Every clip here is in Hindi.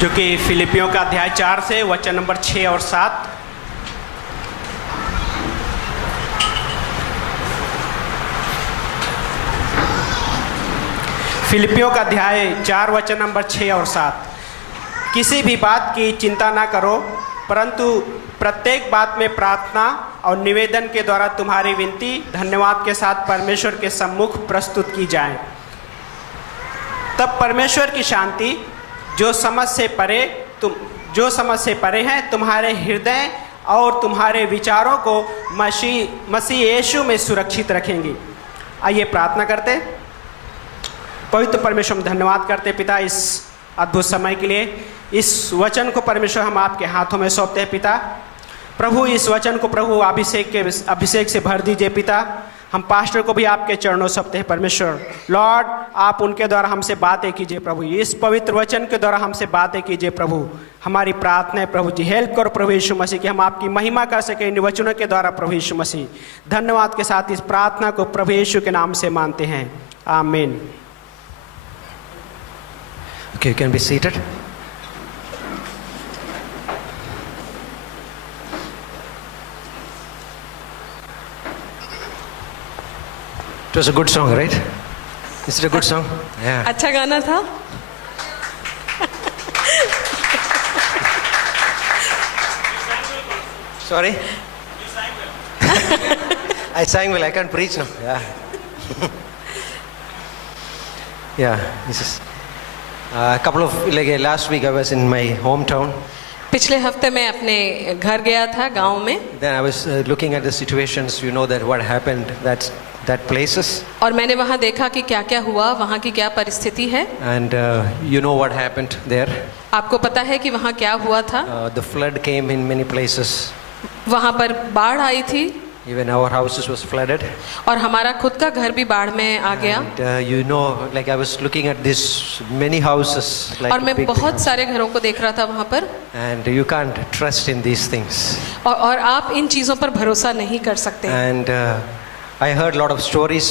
जो कि फिलिपियों का अध्याय 4 से वचन नंबर 6 और 7। फिलिपियों का अध्याय 4 वचन नंबर 6 और 7। किसी भी बात की चिंता ना करो, परंतु प्रत्येक बात में प्रार्थना और निवेदन के द्वारा तुम्हारी विनती धन्यवाद के साथ परमेश्वर के सम्मुख प्रस्तुत की जाए। तब परमेश्वर की शांति जो समझ से परे है तुम्हारे हृदय और तुम्हारे विचारों को मसीह यीशु में सुरक्षित रखेंगी। आइए प्रार्थना करते। पवित्र परमेश्वर हम धन्यवाद करते पिता इस अद्भुत समय के लिए। इस वचन को परमेश्वर हम आपके हाथों में सौंपते हैं पिता। प्रभु इस वचन को प्रभु अभिषेक से भर दीजिए पिता। हम पास्टर को भी आपके चरणों सौंपते हैं परमेश्वर। लॉर्ड आप उनके द्वारा हमसे बातें कीजिए प्रभु। इस पवित्र वचन के द्वारा हमसे बातें कीजिए प्रभु। हमारी प्रार्थना है प्रभु जी, हेल्प करो प्रभु यीशु मसीह कि हम आपकी महिमा कर सके इन वचनों के द्वारा प्रभु यीशु मसीह। धन्यवाद के साथ इस प्रार्थना को प्रभु यीशु के नाम से मानते हैं, आमीन। Okay, you can be seated. It was a good song, right? Is it a good song? Yeah. अच्छा गाना था। Sorry? I sang well. I can't preach now. Yeah. Yeah. This is a couple of last week I was in my hometown. पिछले हफ्ते मैं अपने घर गया था गांव में। Then I was looking at the situations, you know, that what happened that places. और मैंने वहाँ देखा कि क्या क्या हुआ, वहाँ की क्या परिस्थिति है। And you know what happened there. आपको पता है कि वहाँ क्या हुआ था। The flood came in many places. वहाँ पर बाढ़ आई थी। Even our houses was flooded. और हमारा खुद का घर भी बाढ़ में आ गया। And you know, like I was looking at this many houses. Like और मैं बहुत सारे घरों को देख रहा था वहाँ पर। And you can't trust in these things. और आप इन चीज़ों पर भरोसा नहीं कर सकते। And I heard a lot of stories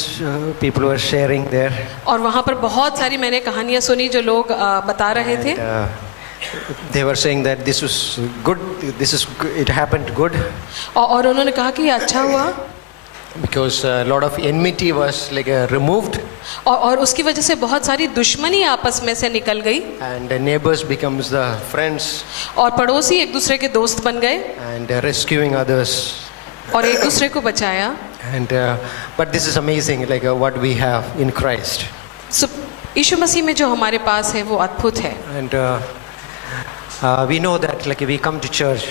people were sharing there. और वहाँ पर बहुत सारी मैंने कहानियाँ सुनी जो लोग बता रहे थे। They were saying that this was good. It happened good. और उन्होंने कहा कि अच्छा हुआ। Because a lot of enmity was like removed. और उसकी वजह से बहुत सारी दुश्मनी आपस में से निकल गई। And the neighbors becomes the friends. और पड़ोसी एक दूसरे के दोस्त बन गए। And rescuing others. और एक दूसरे को बचाया। And but this is amazing, like what we have in Christ. यीशु मसीह में जो हमारे पास है वो अद्भुत है। And we know that like we come to church.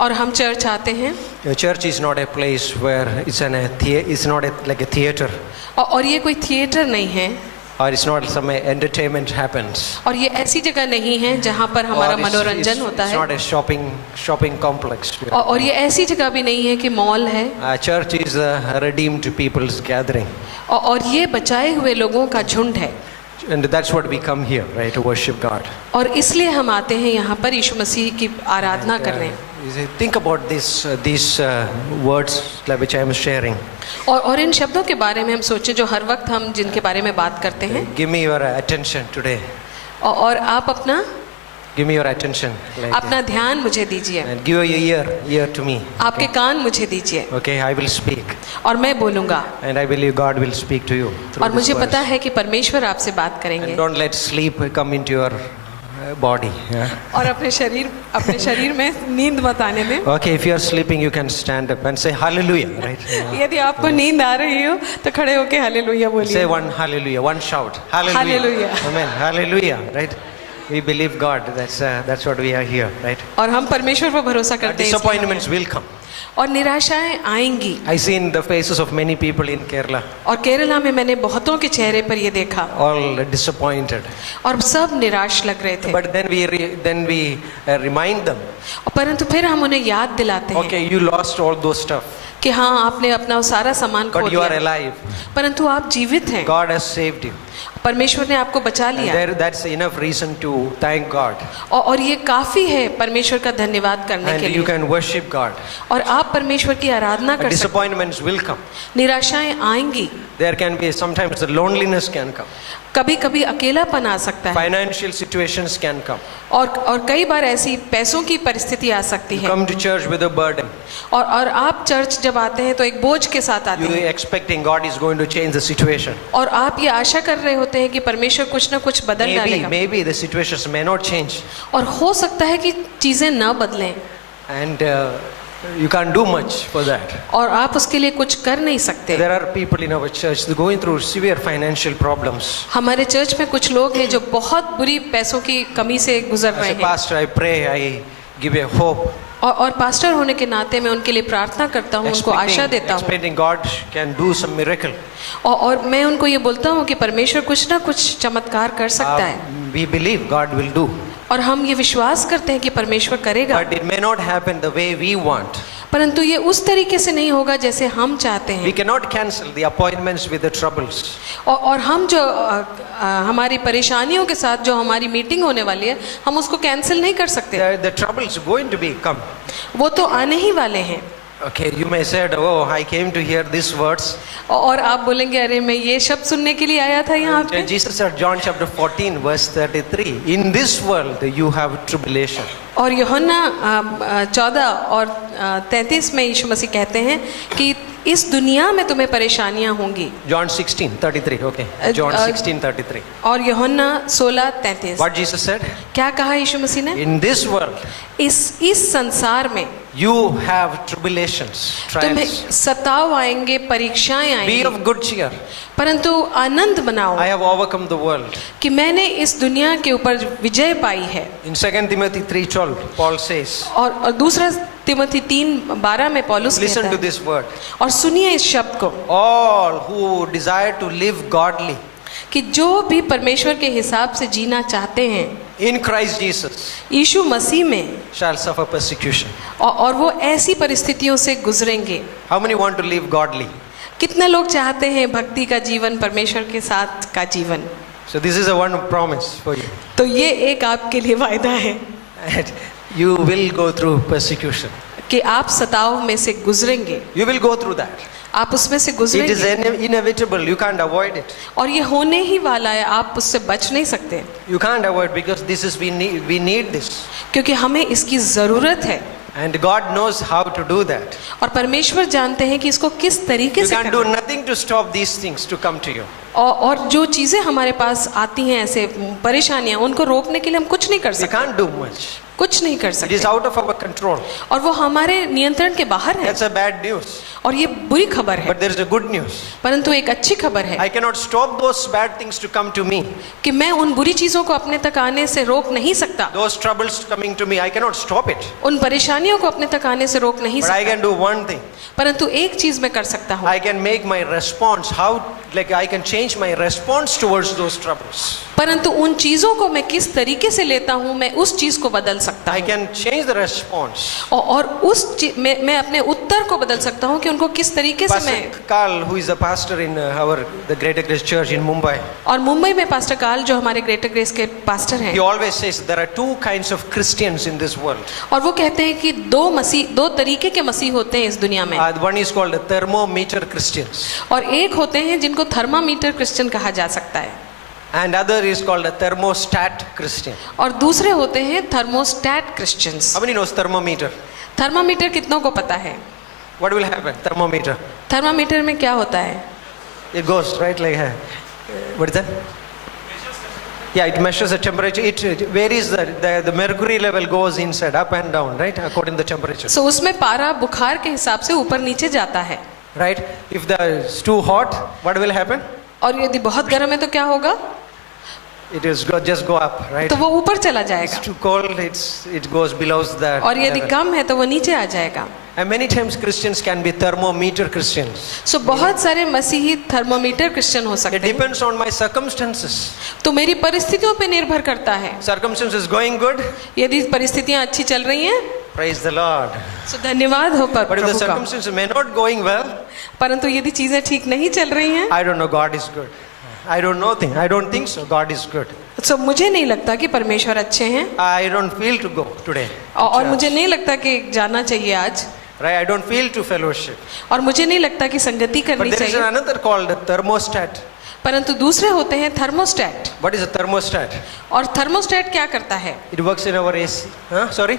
और हम चर्च आते हैं। Church is not a place where it's not like a theater. और ये कोई थिएटर नहीं है। Or it's not some entertainment happens. और ये ऐसी जगह नहीं है जहाँ पर हमारा मनोरंजन होता है। It's not a shopping complex. और ये ऐसी जगह भी नहीं है कि मॉल है। Church is a redeemed people's gathering. और ये बचाए हुए लोगों का झुंड है। And that's what we come here, right, to worship God. और इसलिए हम आते हैं यहाँ पर यीशु मसीह की आराधना करने। Think about these words which I am sharing. और इन शब्दों के बारे में हम सोचें जो हर वक्त हम जिनके बारे में बात करते हैं। Give me your attention today. और आप अपना Give me your attention. अपना ध्यान मुझे दीजिए। And give your ear to me. आपके कान मुझे दीजिए। Okay, I will speak. और मैं बोलूँगा। And I believe God will speak to you. और मुझे पता है कि परमेश्वर आपसे बात करेंगे। And don't let sleep come into your body. Yeah? और अपने शरीर में नींद मत आने दें। Okay, if you are sleeping, you can stand up and say hallelujah, right? यदि आपको नींद आ रही हो तो खड़े होके हालेलुया बोलिए। Say one hallelujah, one shout. Hallelujah. Hallelujah. Amen. Hallelujah, right? We believe God. That's what we are here, right? और हम परमेश्वर पर भरोसा करते हैं। Disappointments will come. और निराशाएं आएंगी। I seen the faces of many people in Kerala. और केरला में मैंने बहुतों के चेहरे पर ये देखा। All disappointed. और सब निराश लग रहे थे। But then we remind them. परंतु फिर हम उन्हें याद दिलाते हैं। Okay, you lost all those stuff. कि हाँ आपने अपना सारा सामान खो दिया। But you are alive. परंतु आप जीवित हैं। God has saved you. परमेश्वर ने आपको बचा लिया। That's enough reason to thank God. और ये काफी है परमेश्वर का धन्यवाद करने के लिए। And you can worship God. और आप परमेश्वर की आराधना कर सकते हैं। Disappointments will come. निराशाएं आएंगी। There can be sometimes the loneliness can come. कभी कभी अकेलापन आ सकता है, Financial situations can come. और कई बार ऐसी पैसों की परिस्थिति आ सकती You है, come to church with a burden. और आप चर्च जब आते हैं तो एक बोझ के साथ आते You हैं, expecting God is going to change the situation. और आप ये आशा कर रहे होते हैं कि परमेश्वर कुछ ना कुछ बदल डालेगा, Maybe the situations may not change, और हो सकता है कि चीजें न बदलें, and you can't do much for that. और आप उसके लिए कुछ कर नहीं सकते। There are people in our church they're going through severe financial problems. हमारे चर्च में कुछ लोग हैं जो बहुत बुरी पैसों की कमी से गुजर As रहे a हैं, pastor, I pray, I give a hope, और पास्टर होने के नाते मैं उनके लिए प्रार्थना करता हूँ, उनको आशा देता हूँ, expecting God can do some miracle. और मैं उनको ये बोलता हूँ कि परमेश्वर कुछ ना कुछ चमत्कार कर सकता है, We believe God will do, और हम ये विश्वास करते हैं कि परमेश्वर करेगा, but it may not happen the way we want. परंतु ये उस तरीके से नहीं होगा जैसे हम चाहते We हैं, cannot cancel the appointments with the troubles. और हम जो हमारी परेशानियों के साथ जो हमारी मीटिंग होने वाली है हम उसको कैंसिल नहीं कर सकते, The troubles going to be come. वो तो आने ही वाले हैं। Okay, you may say, oh, I came to hear these words. और आप बोलेंगे अरे मैं ये शब्द सुनने के लिए आया था यहाँ पे। Jesus said, John chapter 14 verse 33, in this world you have tribulation. और यूहन्ना 14 और 33 में यीशु मसीह कहते हैं कि इस दुनिया में तुम्हें परेशानियां होंगी। John 16:33, okay. John 16:33. और यूहन्ना 16:33। What Jesus said? क्या कहा यीशु मसीह ने? In this world इस संसार में you have tribulations, तुम्हें trials. सताव आएंगे, परीक्षाएं Be आएंगी, of good cheer. परंतु आनंद मनाओ I have overcome the world. कि मैंने इस दुनिया के ऊपर विजय पाई है। In 2 Timothy 3:12, Paul says, और दूसरा तिमोथी 3:12 में पौलुस कहता listen to है, this word. और सुनिए इस शब्द को, All who desire to live godly कि जो भी परमेश्वर के हिसाब से जीना चाहते हैं in Christ Jesus यीशु मसीह में, shall suffer persecution. और वो ऐसी परिस्थितियों से गुजरेंगे। How many want to live godly? कितने लोग चाहते हैं भक्ति का जीवन, परमेश्वर के साथ का जीवन? So this is a one promise for you. तो ये एक आपके लिए वायदा है And you will go through persecution. कि आप सताव में से गुजरेंगे, You will go through that. आप उसमें से It is गुजरेंगे, inevitable. You can't avoid it. और ये होने ही वाला है, आप उससे बच नहीं सकते, You can't avoid because this is we need this. क्योंकि हमें इसकी ज़रूरत है, And God knows how to do that. और परमेश्वर जानते हैं कि इसको किस तरीके You से can't do करना है। nothing to stop these things to come to you. और जो चीज़ें हमारे पास आती हैं ऐसे परेशानियां, उनको रोकने के लिए हम कुछ नहीं कर We सकते, can't do much. कुछ नहीं कर It सकते, is out of our control. और वो हमारे नियंत्रण के बाहर है। That's a bad news. और ये बुरी खबर है, But there is a good news. परंतु एक अच्छी खबर है I cannot stop those bad things to come to me. कि मैं उन बुरी चीजों को अपने तक आने से रोक नहीं सकता, Those troubles coming to me, I cannot stop it. उन परेशानियों को अपने तक आने से रोक नहीं But I सकता, can do one thing. परंतु एक चीज मैं कर सकता हूँ, I can make my response, I can change my response towards those troubles. परंतु उन चीजों को मैं किस तरीके से लेता हूँ, मैं उस चीज को बदल सकता I हूँ, can change the response. और मैं अपने उत्तर को बदल सकता हूँ कि उनको किस तरीके से Pastor मैं। Carl, who is a pastor in the Greater Grace Church in Mumbai, और मुंबई में पास्टर काल जो हमारे ग्रेटर ग्रेस के पास्टर हैं, he always says there are two kinds of Christians in this world. और वो कहते हैं कि दो तरीके के मसीह होते हैं इस दुनिया में, One is called the thermometer Christians, और एक होते हैं जिनको थर्मामीटर क्रिश्चियन कहा जा सकता है, and other is called a thermostat Christian. और दूसरे होते हैं thermostat Christians. How many knows thermometer? Thermometer कितनों को पता है? What will happen? Thermometer. Thermometer में क्या होता है? It goes right like what is that? Yeah, it measures the temperature. It varies the mercury level goes inside, up and down, right? According to the temperature. सो उसमें पारा बुखार के हिसाब से ऊपर नीचे जाता है, Right? If it's too hot, what will happen? और यदि बहुत गर्म है तो क्या होगा? It is just go up, right? तो वो ऊपर चला It's जाएगा, too cold, it goes below that. और यदि level. कम है तो वो नीचे आ जाएगा। And many times Christians can be thermometer Christians. सो बहुत सारे मसीही थर्मोमीटर क्रिश्चियन हो It सकते हैं। depends on my circumstances. तो मेरी परिस्थितियों पे निर्भर करता है, Circumstances going good, यदि परिस्थितियां अच्छी चल रही हैं praise the Lord. तो धन्यवाद हो But if the प्रभु का, circumstances may not going well, परंतु यदि चीजें ठीक नहीं चल रही हैं, I don't know, God is good. I don't think so, God is good. तो मुझे नहीं लगता कि परमेश्वर अच्छे हैं, I don't feel to go today. और मुझे नहीं लगता कि जाना चाहिए आज, Right? I don't feel to fellowship. और मुझे नहीं लगता कि संगति But करनी there is चाहिए। another called the thermostat. परंतु दूसरे होते हैं thermostat. What is a thermostat? और थर्मोस्टेट क्या करता है? It works in our AC. Huh? Sorry?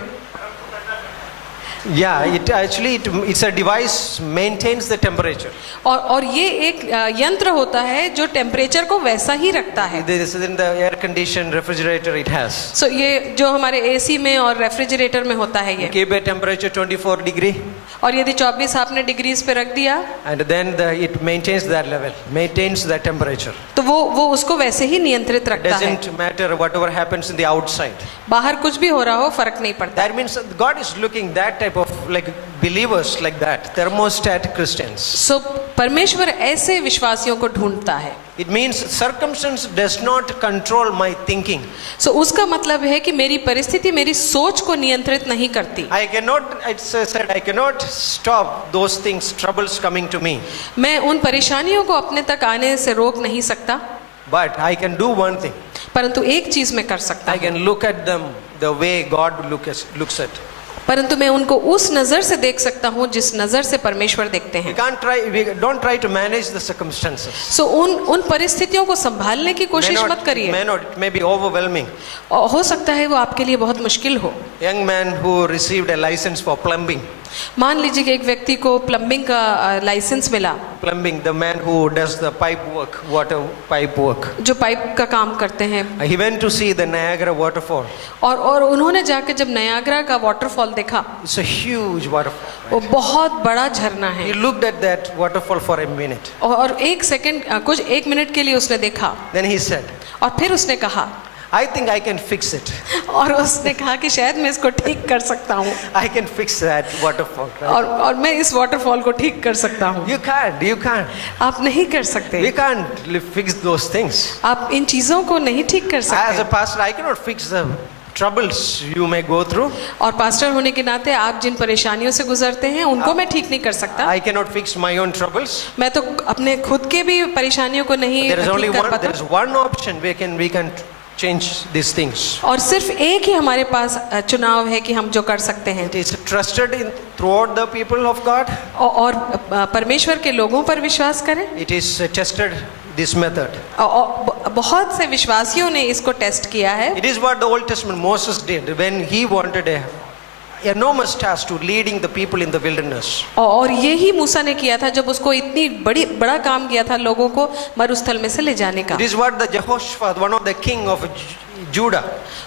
Yeah, it's a device maintains the temperature. और ये एक यंत्र होता है जो टेम्परेचर को वैसा ही रखता है। This is in the air conditioned refrigerator it has. सो ये जो हमारे एसी में और रेफ्रिजरेटर में होता है ये। Keep a temperature 24 degree. और यदि 24 आपने डिग्रीज पे रख दिया And then it maintains that level, maintains that temperature. तो वो उसको वैसे ही नियंत्रित रखता है। Doesn't matter whatever happens in the outside. बाहर कुछ भी हो रहा हो फर्क नहीं पड़ता। That means God is looking that type of like believers like that, thermostat Christians. सो परमेश्वर ऐसे विश्वासियों को ढूंढता है। It means circumstance does not control my thinking. सो उसका मतलब है कि मेरी परिस्थिति मेरी सोच को नियंत्रित नहीं करती। I cannot stop those things, troubles coming to me. मैं उन परेशानियों को अपने तक आने से रोक नहीं सकता, But I can do one thing. परंतु एक चीज मैं कर सकता I हूँ, can look at them the way God looks at. परंतु मैं उनको उस नजर से देख सकता हूँ जिस नजर से परमेश्वर देखते We हैं। don't try to manage the circumstances. सो उन परिस्थितियों को संभालने की कोशिश मत करिए। It may be overwhelming. हो सकता है वो आपके लिए बहुत मुश्किल हो। Young man who received a license for plumbing. मान लीजिए कि एक व्यक्ति को प्लम्बिंग का लाइसेंस मिला, Plumbing, the man who does the pipe work, water pipe work. जो पाइप का काम करते हैं। He went to see the Niagara waterfall. और उन्होंने जाकर जब नयागरा का वाटरफॉल देखा, It's a huge waterfall. वो बहुत बड़ा झरना है। He looked at that waterfall for a minute. और एक मिनट के लिए उसने देखा Then he said, और फिर उसने कहा, I think I can fix it. और उसने कहा कि शायद मैं इसको ठीक कर सकता हूँ, I can fix that waterfall. Right? और मैं इस वाटरफॉल को ठीक कर सकता हूँ। You can't. आप नहीं कर सकते, We can't fix those things. आप इन चीजों को नहीं ठीक कर As a सकते। pastor, I cannot fix the troubles you may go through. और पास्टर होने के नाते आप जिन परेशानियों से गुजरते हैं उनको मैं ठीक नहीं कर सकता। I cannot fix my own troubles. मैं तो अपने खुद के भी परेशानियों को नहीं There is only ठीक कर one. पाता। There is one option we can change these things. और सिर्फ एक ही हमारे पास चुनाव है कि हम जो कर सकते हैं। It is trusted in throughout the people of God. और परमेश्वर के लोगों पर विश्वास करें। It is tested this method. और बहुत से विश्वासियों ने इसको टेस्ट किया है। It is what the Old Testament Moses did when he wanted a enormous task to leading the people in the wilderness. और यही मूसा ने किया था जब उसको इतनी बड़ा काम किया था लोगों को मरुस्थल में से ले जाने का। It is what the Jehoshaphat, one of the king of Judah,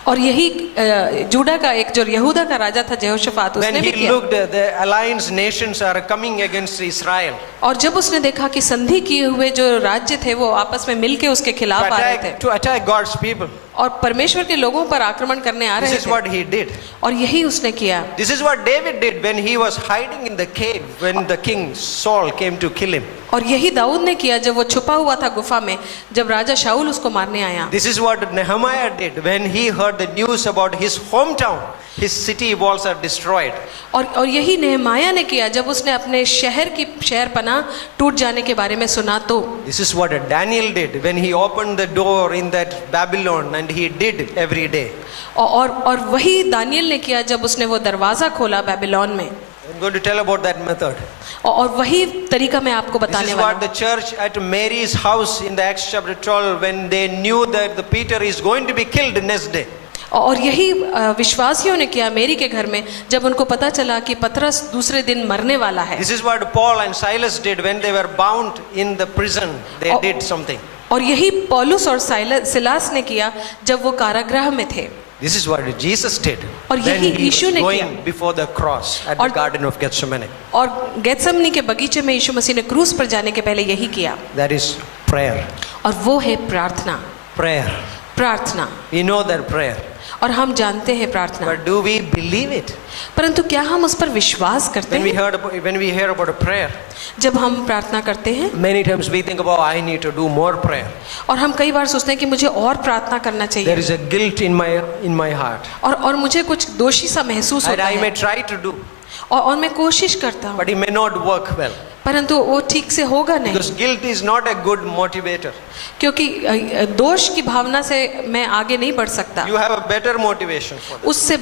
और यही जूडा का एक जो यहूदा का राजा था जेहोशाफात, when उसने भी he किया। looked at the alliance nations are coming against Israel और जब उसने देखा कि संधि किए हुए जो राज्य थे वो आपस में मिलके उसके खिलाफ आ रहे थे to attack God's people. और परमेश्वर के लोगों पर आक्रमण करने आ This रहे is थे, what he did. और यही उसने किया। This is what David did when he was hiding in the cave when the king Saul came to kill him. और यही दाऊद ने किया जब वो छुपा हुआ था गुफा में, जब राजा शाऊल उसको मारने आया। This is what Nehemiah did when he heard the news about his hometown. His city walls are destroyed. और यही नेहमाया ने किया जब उसने अपने शहर की शहर पनाह टूट जाने के बारे में सुना तो। This is what Daniel did when he opened the door in that Babylon and he did every day. और वही दानियल ने किया जब उसने वो दरवाजा खोला बेबीलोन में। I'm going to tell about that method. और वही तरीका मैं आपको This बताने is वाला what the church at Mary's house in the Acts chapter 12 when they knew that the Peter is going to be killed next day. और यही विश्वासियों ने किया मेरी के घर में जब उनको पता चला कि पतरस दूसरे दिन मरने वाला है। This is what Paul and Silas did when they were bound in the prison. They did something. और यही पौलुस और सिलास ने किया जब वो कारागृह में थे। This is what Jesus did और when यही he यीशु was ने going किया। before the cross at the और- Garden of Gethsemane. और गेत्सेमनी के बगीचे में यीशु मसीह ने क्रूस पर जाने के पहले यही किया, That is prayer. और वो है प्रार्थना। Prayer. प्रार्थना, We know that prayer. और हम जानते हैं प्रार्थना, But do we believe it? परंतु क्या हम उस पर विश्वास करते When we हैं? hear about a prayer, जब हम प्रार्थना करते हैं many times we think about I need to do more prayer. और हम कई बार सोचते हैं कि मुझे और प्रार्थना करना There चाहिए, is a guilt in my heart. और मुझे कुछ दोषी सा महसूस And होता I may है, try to do, और मैं कोशिश करता हूँ, but it may not work well. परंतु वो ठीक से होगा नहीं, Because guilt is not a good motivator. क्योंकि दोष की भावना से मैं आगे नहीं बढ़ सकता। You have a better motivation for that. उससे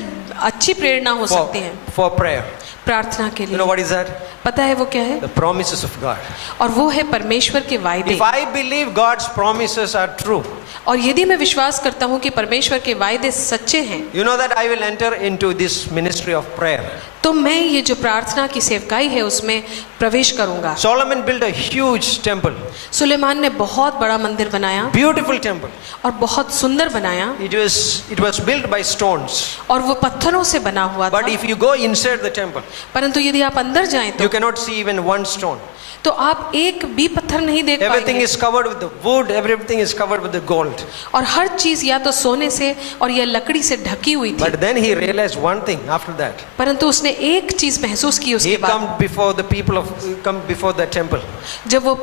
अच्छी प्रेरणा हो सकती है For prayer. प्रार्थना के You know लिए। what is that? पता है वो क्या है? The promises of God. और वो है परमेश्वर के वायदे। If I believe God's promises are true, और यदि मैं विश्वास करता हूँ कि परमेश्वर के वायदे सच्चे हैं, you know that I will enter into this ministry of prayer. तो मैं ये जो प्रार्थना की सेवकाई है उसमें प्रवेश करूंगा। Solomon built a huge temple, Suleman ने बहुत बड़ा मंदिर बनाया beautiful temple. और बहुत सुंदर बनाया, It was built by stones. और वो पत्थरों से बना हुआ But था। if you go inside the temple, परंतु यदि आप अंदर जाएं you तो cannot see even one stone. तो आप एक भी पत्थर नहीं देख Everything पाएंगे। is covered with the wood, everything is covered with the gold. और हर चीज या तो सोने से और या लकड़ी से ढकी हुई थी। But then he realized one thing after that. परंतु उसने एक चीज महसूस की He उसके बाद, come before the temple. जब वो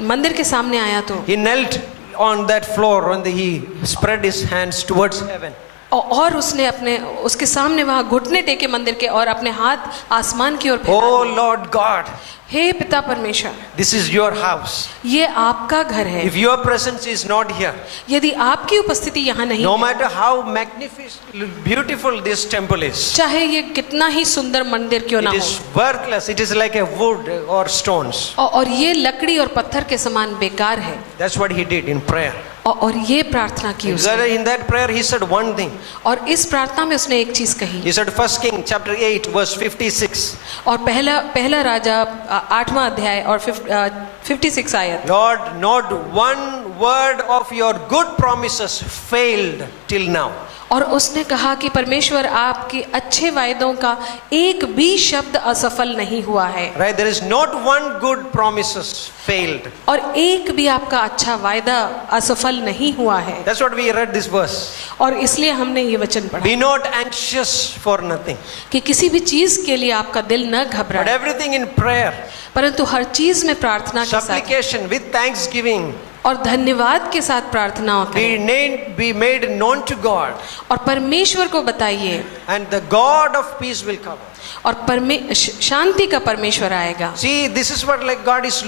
मंदिर के सामने आया तो He knelt on that floor and he spread his hands towards heaven. और उसने अपने उसके सामने वहां घुटने टेके मंदिर के और अपने हाथ आसमान की ओर फैला Oh दिए। Lord God, हे पिता परमेश्वर, this is your house. ये आपका घर है। If your presence is not here, यदि आपकी उपस्थिति यहाँ नहीं no है, matter how magnificent, beautiful this temple is, चाहे ये कितना ही सुंदर मंदिर क्यों ना it हो, is worthless. It is like a wood or stones. और ये लकड़ी और पत्थर के समान बेकार है। That's what he did in prayer. और ये प्रार्थना की उसने, In that prayer, he said one thing. और इस प्रार्थना में उसने एक चीज कही। He said, 1 King chapter 8, verse 56. और पहला राजा 8वां अध्याय और 56 आयत, Lord, not one word of your good promises failed till now. और उसने कहा कि परमेश्वर आपके अच्छे वायदों का एक भी शब्द असफल नहीं हुआ है। Right? There is not one good promises failed. और एक भी आपका अच्छा वायदा असफल नहीं हुआ है। That's what we read this verse. और इसलिए हमने ये वचन पढ़ा Be not anxious for nothing, कि किसी भी चीज के लिए आपका दिल न but घबराए, everything in prayer, परंतु हर चीज में प्रार्थना के साथ supplication with thanksgiving, और धन्यवाद के साथ प्रार्थना करें be made known to God, और परमेश्वर को बताइए, and the God of peace will come. और शांति का परमेश्वर आएगा। See, this is what like God is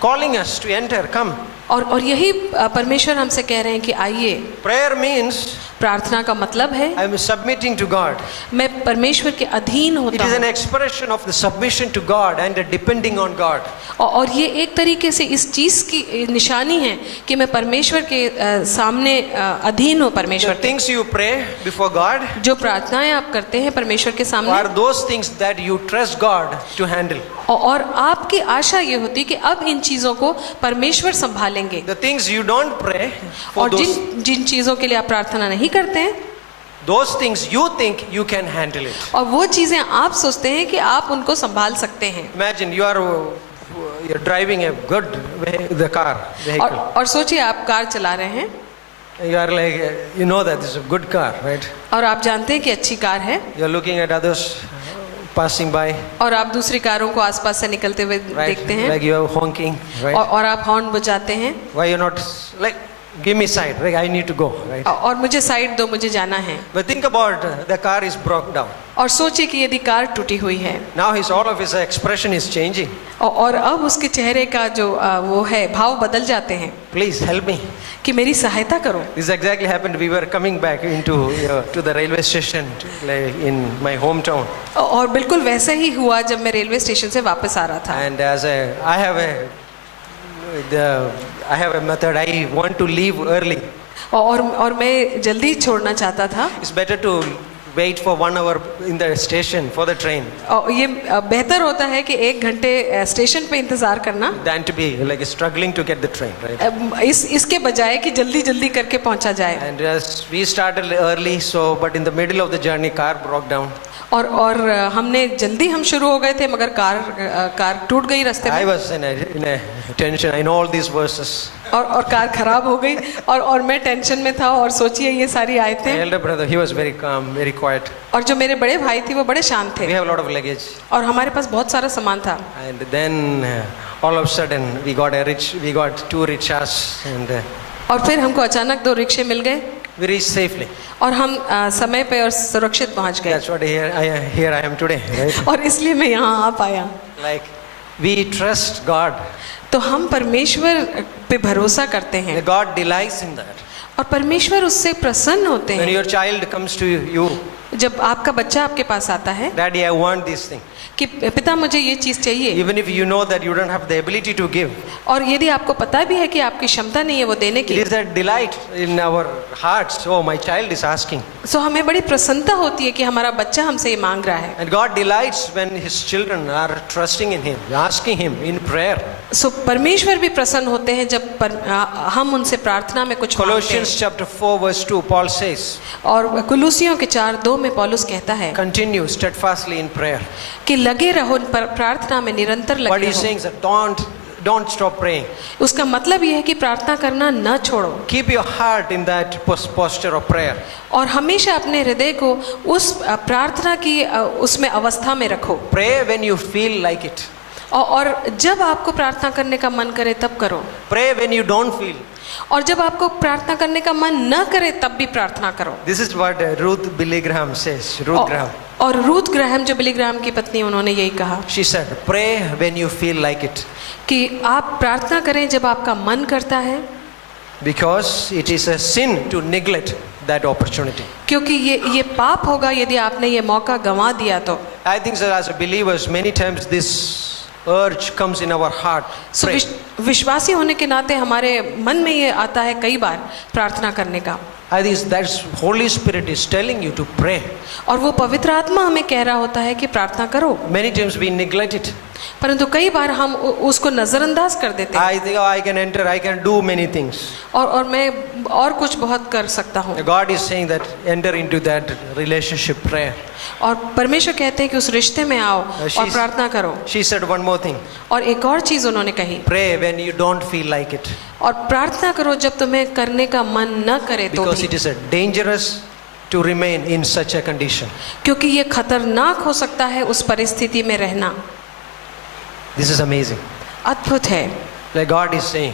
calling us to enter. Come. और यही परमेश्वर हमसे कह रहे हैं कि आइए। Prayer means प्रार्थना का मतलब है I am submitting to God. मैं परमेश्वर के अधीन It होता is an हूँ, expression of the submission to God and the depending on God. और ये एक तरीके से इस चीज की निशानी है कि मैं परमेश्वर के सामने अधीन हूँ। परमेश्वर The के things you pray before God जो प्रार्थनाएं आप करते हैं परमेश्वर के सामने, are those things that you trust God to handle. और आपकी आशा ये होती है कि अब इन चीजों को परमेश्वर संभालेंगे। The things you don't pray for, और जिन चीजों के लिए आप प्रार्थना नहीं करते हैं, those things you think you can handle it. और वो चीजें आप सोचते हैं कि आप उनको संभाल सकते हैं। Imagine you're driving a good vehicle. और सोचिए आप कार चला रहे हैं, You are like, you know that this is a good car, right? और आप जानते हैं कि अच्छी कार है, You're looking at others passing by, और आप दूसरी कारों को आसपास से निकलते हुए right? देखते हैं, Like you are honking, right? और आप हॉर्न बजाते हैं, Why you're not like, give me side, like I need to go, right? और मुझे साइड दो, मुझे जाना है। But think about the car is broke down. और सोचिए कि यदि कार टूटी हुई है, Now all of his expression is changing. और अब उसके चेहरे का जो वो है भाव बदल जाते हैं Please help me. कि मेरी सहायता करो। This exactly happened. We were coming back to the railway station like in my hometown. और बिल्कुल वैसा ही हुआ जब मैं रेलवे स्टेशन से वापस आ रहा था। And I have a method. I want to leave early. और मैं जल्दी छोड़ना चाहता था। It's better to wait for 1 hour in the station for the train और ये बेहतर होता है कि 1 घंटे स्टेशन पे इंतजार करना than to be like struggling to get the train, right? इसके बजाय कि जल्दी जल्दी करके पहुंचा जाए। And we started early, but in the middle of the journey, car broke down. और हम शुरू हो गए थे, मगर कार टूट गई रास्ते I में, was in a tension. I know all these verses. और कार खराब हो गई, और मैं टेंशन में था। और सोचिए ये सारी My आयतें, elder brother, he was very calm, very quiet. और जो मेरे बड़े भाई थे वो बड़े शांत We थे, have a lot of luggage. और हमारे पास बहुत सारा सामान था। And then all of a sudden we got 2 rickshaws and और फिर हमको अचानक 2 रिक्शे मिल गए, we reached safely. और हम समय पे और सुरक्षित पहुंच गए। That's what here I am today, right? और इसलिए मैं यहाँ आ पाया। Like we trust God. तो हम परमेश्वर पे भरोसा करते हैं God delights in that. और परमेश्वर उससे प्रसन्न होते When हैं। your child comes to you, जब आपका बच्चा आपके पास आता है Daddy, I want this thing. कि पिता मुझे ये चीज़ चाहिए, Even if you know that you don't have the ability to give, और यदि आपको पता भी है कि आपकी क्षमता नहीं है वो देने it की, is that delight in our hearts. Oh, my child is asking. तो हमें बड़ी प्रसन्नता होती है कि हमारा बच्चा हमसे ये मांग रहा है। And God delights when His children are trusting in Him, asking Him in prayer. सो परमेश्वर भी प्रसन्न होते हैं जब हम उनसे प्रार्थना में कुछ मांगते Colossians हैं। chapter 4 verse 2, Paul says, और कुलूसियों के 4:2 में पौलुस कहता है continue steadfastly in prayer. कि लगे रहो प्रार्थना में, निरंतर What लगे he's saying रहो। is that don't stop praying. उसका मतलब ये है कि प्रार्थना करना न छोड़ो, Keep your heart in that posture of prayer. और हमेशा अपने हृदय को उस प्रार्थना की उसमें अवस्था में रखो। Pray when you feel like it. और जब आपको प्रार्थना करने का मन करे तब करो, Pray when you don't feel. और जब आपको प्रार्थना करने का मन न करे तब भी प्रार्थना करो। This is what Ruth Billy Graham says. Ruth Graham. और रूथ ग्राहम जो बिली ग्राहम की पत्नी, उन्होंने यही कहा She said, pray when you feel like it. कि आप प्रार्थना करें जब आपका मन करता है, Because it is a sin to neglect that opportunity. क्योंकि ये पाप होगा यदि आपने ये मौका गंवा दिया तो। I think that as a believers, many times this urge comes in our heart. So Pray. विश्वासी होने के नाते हमारे मन में ये आता है कई बार प्रार्थना करने का, I think that Holy Spirit is telling you to pray. और वो पवित्र आत्मा हमें कह रहा होता है कि प्रार्थना करो, Many times we neglect it. परंतु कई बार हम उसको नजरअंदाज कर देते हैं। I think, oh, I can enter, I can do many things. और मैं और कुछ बहुत कर सकता हूँ, God is saying that enter into that relationship prayer. और परमेश्वर कहते हैं कि उस रिश्ते में आओ और प्रार्थना करो। She said one more thing. और एक और चीज उन्होंने कही, Pray when you don't feel like it. और प्रार्थना करो जब तुम्हें करने का मन न करे तो Because भी, it is dangerous to remain in such a condition. क्योंकि ये खतरनाक हो सकता है उस परिस्थिति में रहना। This is amazing. अद्भुत है, Like God is saying.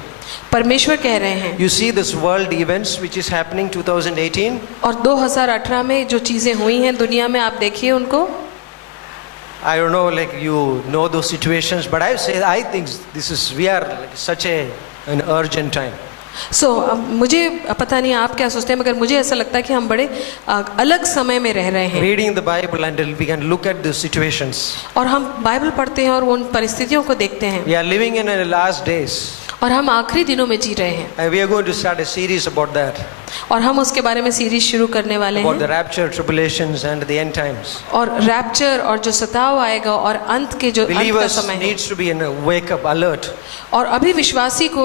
परमेश्वर कह रहे हैं। You see this world events which is happening 2018. और 2018 में जो चीजें हुई हैं दुनिया में, आप देखिए उनको। I don't know, like you know those situations, but I think we are like such an urgent time. मुझे पता नहीं आप क्या सोचते हैं, मगर मुझे ऐसा लगता है कि हम बड़े अलग समय में रह रहे हैं। Reading the Bible and we can look at the situations. और हम बाइबल पढ़ते हैं और उन परिस्थितियों को देखते हैं, We are living in the last days. और हम आखिरी दिनों में जी रहे हैं, And we are going to start a series about that. और हम उसके बारे में सीरीज शुरू करने वाले About the हैं। rapture, tribulations and the end times. और रैप्चर और जो सताव आएगा और अंत के जो अंत का Believers समय है। needs to be in a wake up alert. और अभी विश्वासी को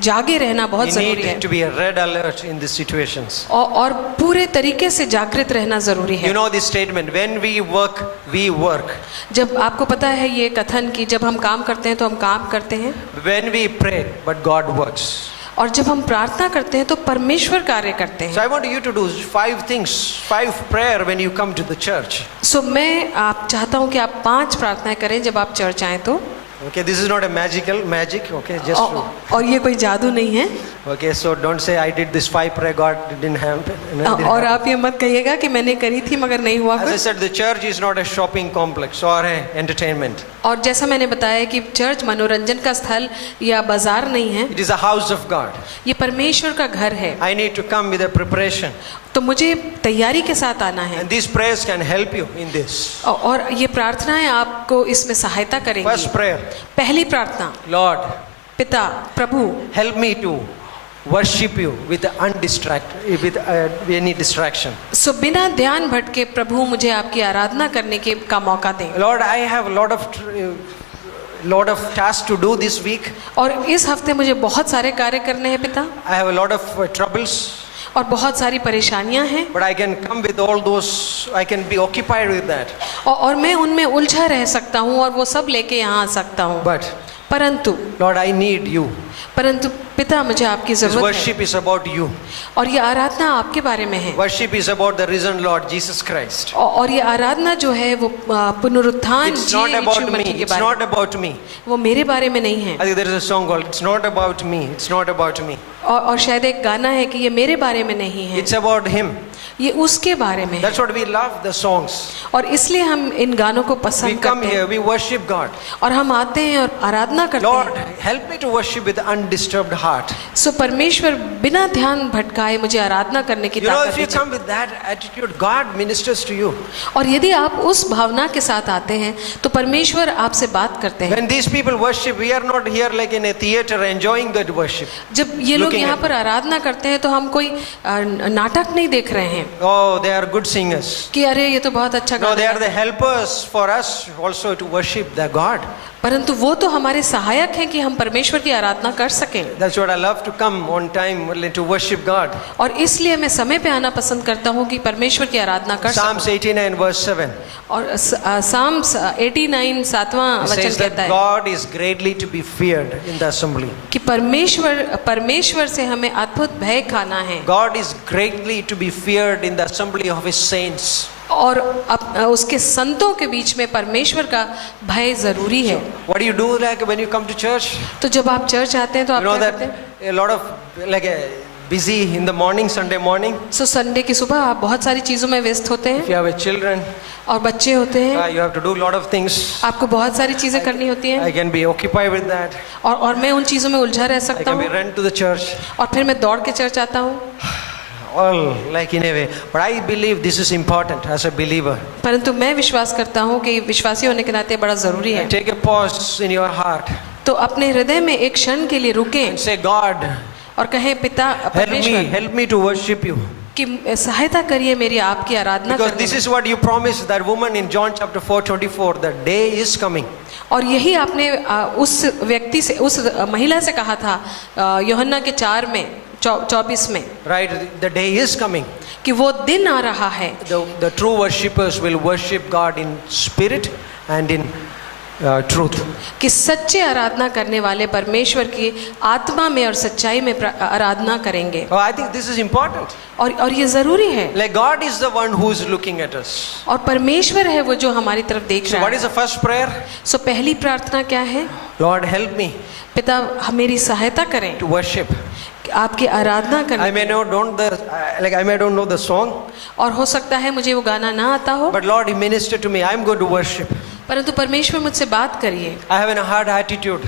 जागे रहना बहुत We जरूरी है, need to be a red alert in these situations. और पूरे तरीके से जागृत रहना जरूरी You है। know this statement, when we work, we work. जब आपको पता है ये कथन कि जब हम काम करते हैं तो हम काम करते हैं, When we pray, but God works. और जब हम प्रार्थना करते हैं तो परमेश्वर कार्य करते So हैं। I want you to do 5 things, 5 prayer when you come to the church. मैं आप चाहता हूँ कि आप 5 प्रार्थनाएं करें जब आप चर्च आए तो। Okay, this is not a magic, okay, just और ये कोई जादू नहीं है, okay, so don't say I did this 5 prayer, God didn't happen. और आप ये मत कहिएगा कि मैंने करी थी मगर नहीं हुआ As I कुछ। said, the church is not a shopping complex or a entertainment. और जैसा मैंने बताया कि चर्च मनोरंजन का स्थल या बाजार नहीं है, It is a house of God. ये परमेश्वर का घर है। I need to come with a preparation. तो मुझे तैयारी के साथ आना है, And these prayers can help you in this. और ये प्रार्थनाएं आपको इसमें सहायता करेंगी। First prayer, पहली प्रार्थना, Lord, पिता प्रभु help me to worship you with any distraction. बिना ध्यान भटके प्रभु मुझे आपकी आराधना करने का मौका दें। Lord, I have a lot of tasks to do this week. और इस हफ्ते मुझे बहुत सारे कार्य करने हैं पिता, I have a lot of troubles. और बहुत सारी परेशानियां हैं, But I can come with all those, I can be occupied with that. और मैं उनमें उलझा रह सकता हूँ और वो सब लेके यहाँ आ सकता हूँ। परंतु Lord, I need you. परंतु पिता मुझे आपकी This जरूरत है, worship is about you. और ये आराधना आपके बारे में है। Worship is about the risen Lord Jesus Christ. और ये आराधना जो है वो पुनरुत्थान It's not जिए about यीशु me. मसीह के It's बारे not में, about me. वो मेरे बारे में नहीं है। I think there is a song called It's Not About Me. It's not about me. और शायद एक गाना है कि ये मेरे बारे में नहीं है, It's about Him. ये उसके बारे में है। That's what we love, the songs. और इसलिए हम इन गानों को We पसंद come करते हैं here, we worship God. और हम आते हैं और आराधना करते Lord, हैं। help me to worship with undisturbed heart. सो परमेश्वर बिना ध्यान भटकाए मुझे आराधना करने की You know, ताकत if you दीजिए। come with that attitude, God ministers to you. और यदि आप उस भावना के साथ आते हैं तो परमेश्वर आपसे बात करते हैं। When these people worship, we are not here like in a theater enjoying that worship. जब ये लोग Looking यहाँ at पर आराधना करते हैं तो हम कोई नाटक नहीं देख रहे हैं Oh, they are good singers. कि अरे ये तो बहुत अच्छा No, गाना they are है। the helpers for us also to worship the God. परंतु वो तो हमारे सहायक हैं कि हम परमेश्वर की आराधना कर सकें। That's what I love, to come on time to worship God. और इसलिए मैं समय पे आना पसंद करता हूँ कि परमेश्वर की आराधना कर Psalms सकूं। 89 verse 7. और साम्स 89 7वां It वचन says कहता that है God is greatly to be feared in the assembly. कि परमेश्वर से हमें अद्भुत भय खाना है God is greatly to be feared in the assembly of His saints. और उसके संतों के बीच में परमेश्वर का भय जरूरी है। What do you do like when you come to church? तो जब आप चर्च आते हैं तो आप You know क्या करते that हैं? a lot of like busy in the morning, Sunday morning. So Sunday की सुबह आप बहुत सारी चीज़ों में व्यस्त होते If हैं you have a children, और बच्चे होते हैं, you have to do a lot of things. आपको बहुत सारी चीज़ें करनी होती हैं I can be occupied with that. और मैं उन चीज़ों में उलझा रह I सकता can be हूँ run to the church. और फिर मैं दौड़ के चर्च आता हूँ। All like in a way. But I believe this is important as a believer. परंतु मैं विश्वास करता हूँ कि विश्वासी होने के नाते बड़ा ज़रूरी है। Take a pause in your heart तो अपने हृदय में एक क्षण के लिए रुकें and say, God, और कहें पिता परमेश्वर help me to worship you. कि सहायता करिए मेरी आपकी आराधना Because करने this में। is what you promised that woman in John chapter 4:24. The day is coming. और यही आपने उस व्यक्ति से उस महिला से कहा था यूहन्ना के 4 में 24 में Right? The day is coming. कि वो दिन आ रहा है The true worshippers will worship God in spirit and in truth. कि सच्चे आराधना करने वाले परमेश्वर की आत्मा में और सच्चाई में आराधना करेंगे। Oh, I think this is important. और ये ज़रूरी है। Like God is the one who is looking at us. और परमेश्वर है वो जो हमारी तरफ देख So रहा what है। is the first prayer? सो पहली प्रार्थना क्या है? Lord, help me पिता मेरी सहायता करें to worship. आपकी आराधना I करने may not don't know the song, और हो सकता है मुझे वो गाना ना आता हो but Lord, minister to me. I'm going to worship. परंतु परमेश्वर मुझसे बात करिए I have a hard attitude.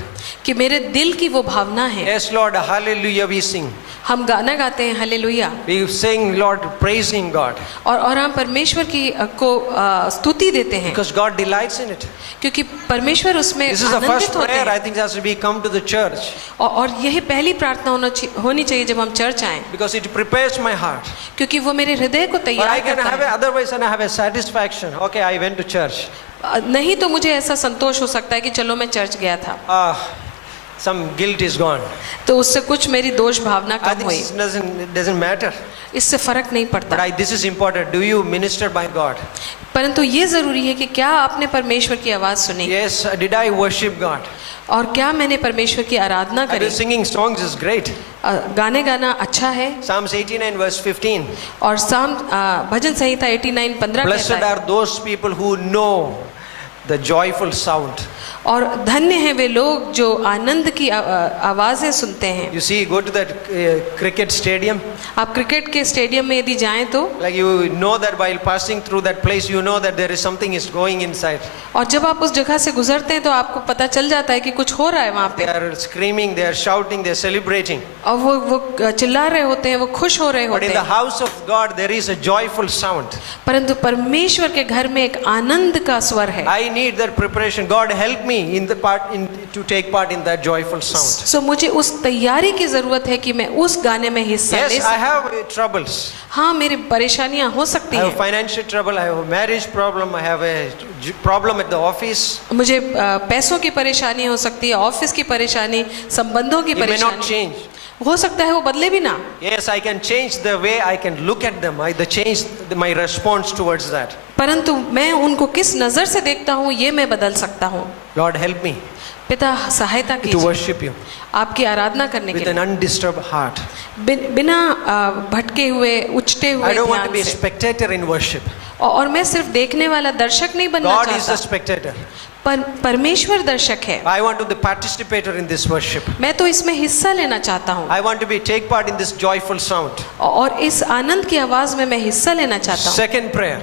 कि मेरे दिल की वो भावना है। Yes, Lord, hallelujah, we sing. हम गाना गाते हैं hallelujah We sing, Lord, praising God. और हम परमेश्वर की को स्तुति देते हैं Because God delights in it. क्योंकि परमेश्वर उसमें This is the first आनंदित होते prayer, I हैं। think, as we come to the church. और यही पहली प्रार्थना होनी चाहिए जब हम चर्च आएं Because it prepares my heart. क्योंकि वो मेरे हृदय को But I तैयार can करता have है। otherwise and I have a satisfaction. Okay, I went to church. नहीं तो मुझे ऐसा संतोष हो सकता है कि चलो मैं चर्च गया था Some guilt is gone. तो उससे कुछ मेरी दोष भावना I कम think हुई। it doesn't matter. इससे फर्क नहीं But पड़ता। this is important. Do you minister by God? परंतु ये जरूरी है कि क्या आपने परमेश्वर की आवाज सुनी Yes, did I worship God? और क्या मैंने परमेश्वर की आराधना I करी। mean, singing songs is great. गाने गाना अच्छा है Psalms 89 verse 15. और भजन संहिता 89:15 Blessed कहता है are those people who know the joyful sound. और धन्य है वे लोग जो आनंद की आवाजें सुनते हैं। You see, go to that cricket stadium. आप क्रिकेट के स्टेडियम में यदि जाएं तो Like you know that while passing through that place, you know that there is something is going inside. और जब आप उस जगह से गुजरते हैं तो आपको पता चल जाता है कि कुछ हो रहा है वहाँ They पे are screaming, they are shouting, they are celebrating. और वो चिल्ला रहे होते हैं, वो खुश हो रहे But होते in the हैं। house of God, there is a joyful sound. परंतु परमेश्वर के घर में एक आनंद का स्वर है। I need that preparation. God help me to take part in that joyful sound. सो मुझे उस तैयारी की जरूरत है कि मैं उस गाने में हिस्सा ले Yes, I सकूं। have troubles. हाँ मेरी परेशानियां हो सकती I have हैं। financial trouble. I have a marriage problem. I have a problem at the office. मुझे पैसों की परेशानी हो सकती है, ऑफिस की परेशानी, संबंधों की It may not परेशानी change. हो सकता है वो बदले भी ना। Yes, I can change the way I can look at them. I change my response towards that. परंतु मैं उनको किस नजर से देखता हूँ ये मैं बदल सकता हूँ। Lord, help me पिता सहायता to कीजिए worship you आपकी आराधना करने के with an लिए undisturbed heart. बिना भटके हुए उचटे हुए I don't want to ध्यान be a से। spectator in worship. और मैं सिर्फ देखने वाला दर्शक नहीं बनना God is the चाहता। spectator. परमेश्वर दर्शक है। I want to be the participator in this worship. मैं तो इसमें हिस्सा लेना चाहता हूँ I want to be take part in this joyful sound. और इस आनंद की आवाज में मैं हिस्सा लेना चाहता हूँ। Second prayer.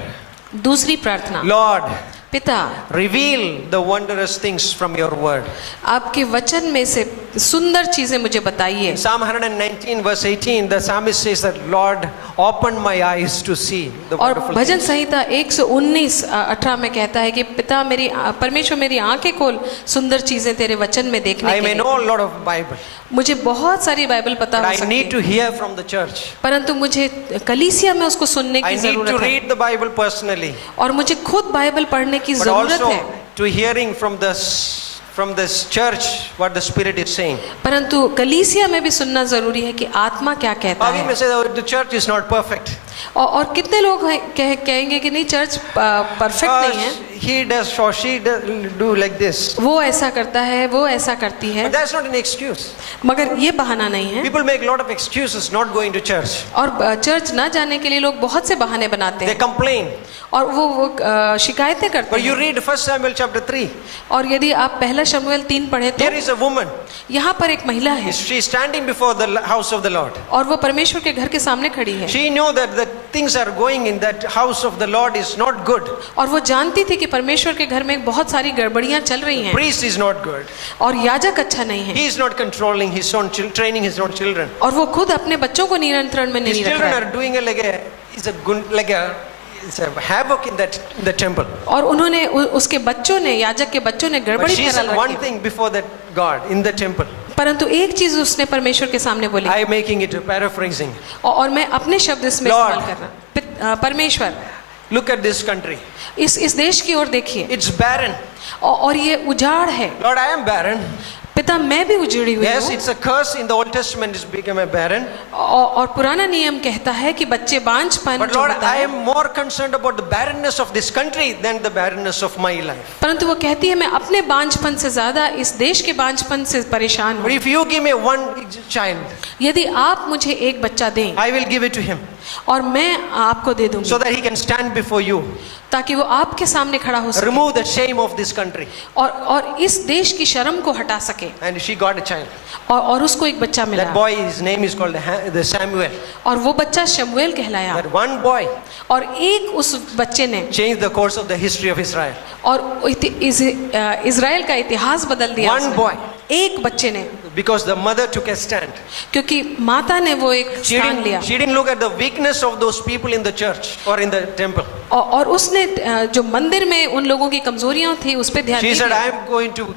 दूसरी प्रार्थना, Lord, पिता reveal the wondrous things from your word. आपके वचन में से सुंदर चीजें मुझे बताइए। Psalm 119 verse 18, the psalmist says that, Lord, open my eyes to see the और wonderful भजन things. संहिता 119:18 में कहता है कि पिता मेरी परमेश्वर मेरी आंखें खोल सुंदर चीजें तेरे वचन में देखने I के may लिए। know a lot of Bible, मुझे बहुत सारी बाइबल पता but हो I सकती need है, to hear from the church. परंतु मुझे कलीसिया में उसको सुनने I की need to जरूरत है read the Bible personally, और मुझे खुद बाइबल पढ़ने की but जरूरत also है, to hearing from this church what the Spirit is saying. परंतु कलीसिया में भी सुनना जरूरी है कि आत्मा क्या कहता We may है। say that the church is not perfect. और कितने लोग कहेंगे कि नहीं चर्च परफेक्ट नहीं है, He does or she does do like this. वो ऐसा करता है, वो ऐसा करती है, But that's not an excuse. मगर ये बहाना नहीं है। People make a lot of excuses not going to church. और चर्च ना जाने के लिए लोग बहुत से बहाने बनाते They हैं complain. और वो शिकायतें करते But you हैं। read 1 Samuel chapter 3. और यदि आप पहला शमूएल 3 पढ़े तो There is a woman. यहाँ पर एक महिला है She is standing before the house of the Lord. और वो परमेश्वर के घर के सामने खड़ी है She knew that the things are going in that house of the Lord is not good. और वो जानती थी कि परमेश्वर के घर में बहुत सारी गड़बड़ियां चल रही हैं Priest is not good. और याजक अच्छा नहीं है He is not controlling his own training his own children. और वो खुद अपने बच्चों को नियंत्रण में His नहीं रख children रहा are है doing it's a havoc in the temple. और उन्होंने उसके बच्चों ने याजक के बच्चों ने But गड़बड़ी she फैला said one रखी, thing before that God in the temple. परंतु एक चीज उसने परमेश्वर के सामने बोली I am making it paraphrasing. और मैं अपने शब्द इसमें Lord. इस्तेमाल कर रहा हूं। परमेश्वर Look at this country. इस देश की ओर देखिए It's barren. और ये उजाड़ है। Lord, I am barren. पिता मैं भी उजड़ी हुई Yes, हूँ it's a curse in the Old Testament is become a barren. और पुराना नियम कहता है कि बच्चे बांझपन But जो Lord, होता I है, am more concerned about the barrenness of this country than the barrenness of my life. परंतु वो कहती है मैं अपने बांझपन से ज्यादा इस देश के बांझपन से परेशान But हूँ। if you give me one child, यदि आप मुझे एक बच्चा दें I will give it to him और मैं आपको दे दूंगी so that he can stand before you. ताकि वो आपके सामने खड़ा हो सके Remove the shame of this country. और इस देश की शर्म को हटा सके And she got a child. और उसको एक बच्चा मिला That boy, his name is called the Samuel. और वो बच्चा शमूएल कहलाया That one boy और एक उस बच्चे ने changed the course of the history of Israel. और इज़राइल का इतिहास बदल दिया One उसने। boy. एक बच्चे ने, Because the mother took a stand. क्योंकि माता ने वो एक स्थान लिया She didn't look at the weakness of those people in the church or in the temple. और उसने जो मंदिर में उन लोगों की कमजोरियां थी उस पर ध्यान She said, दिया I am going to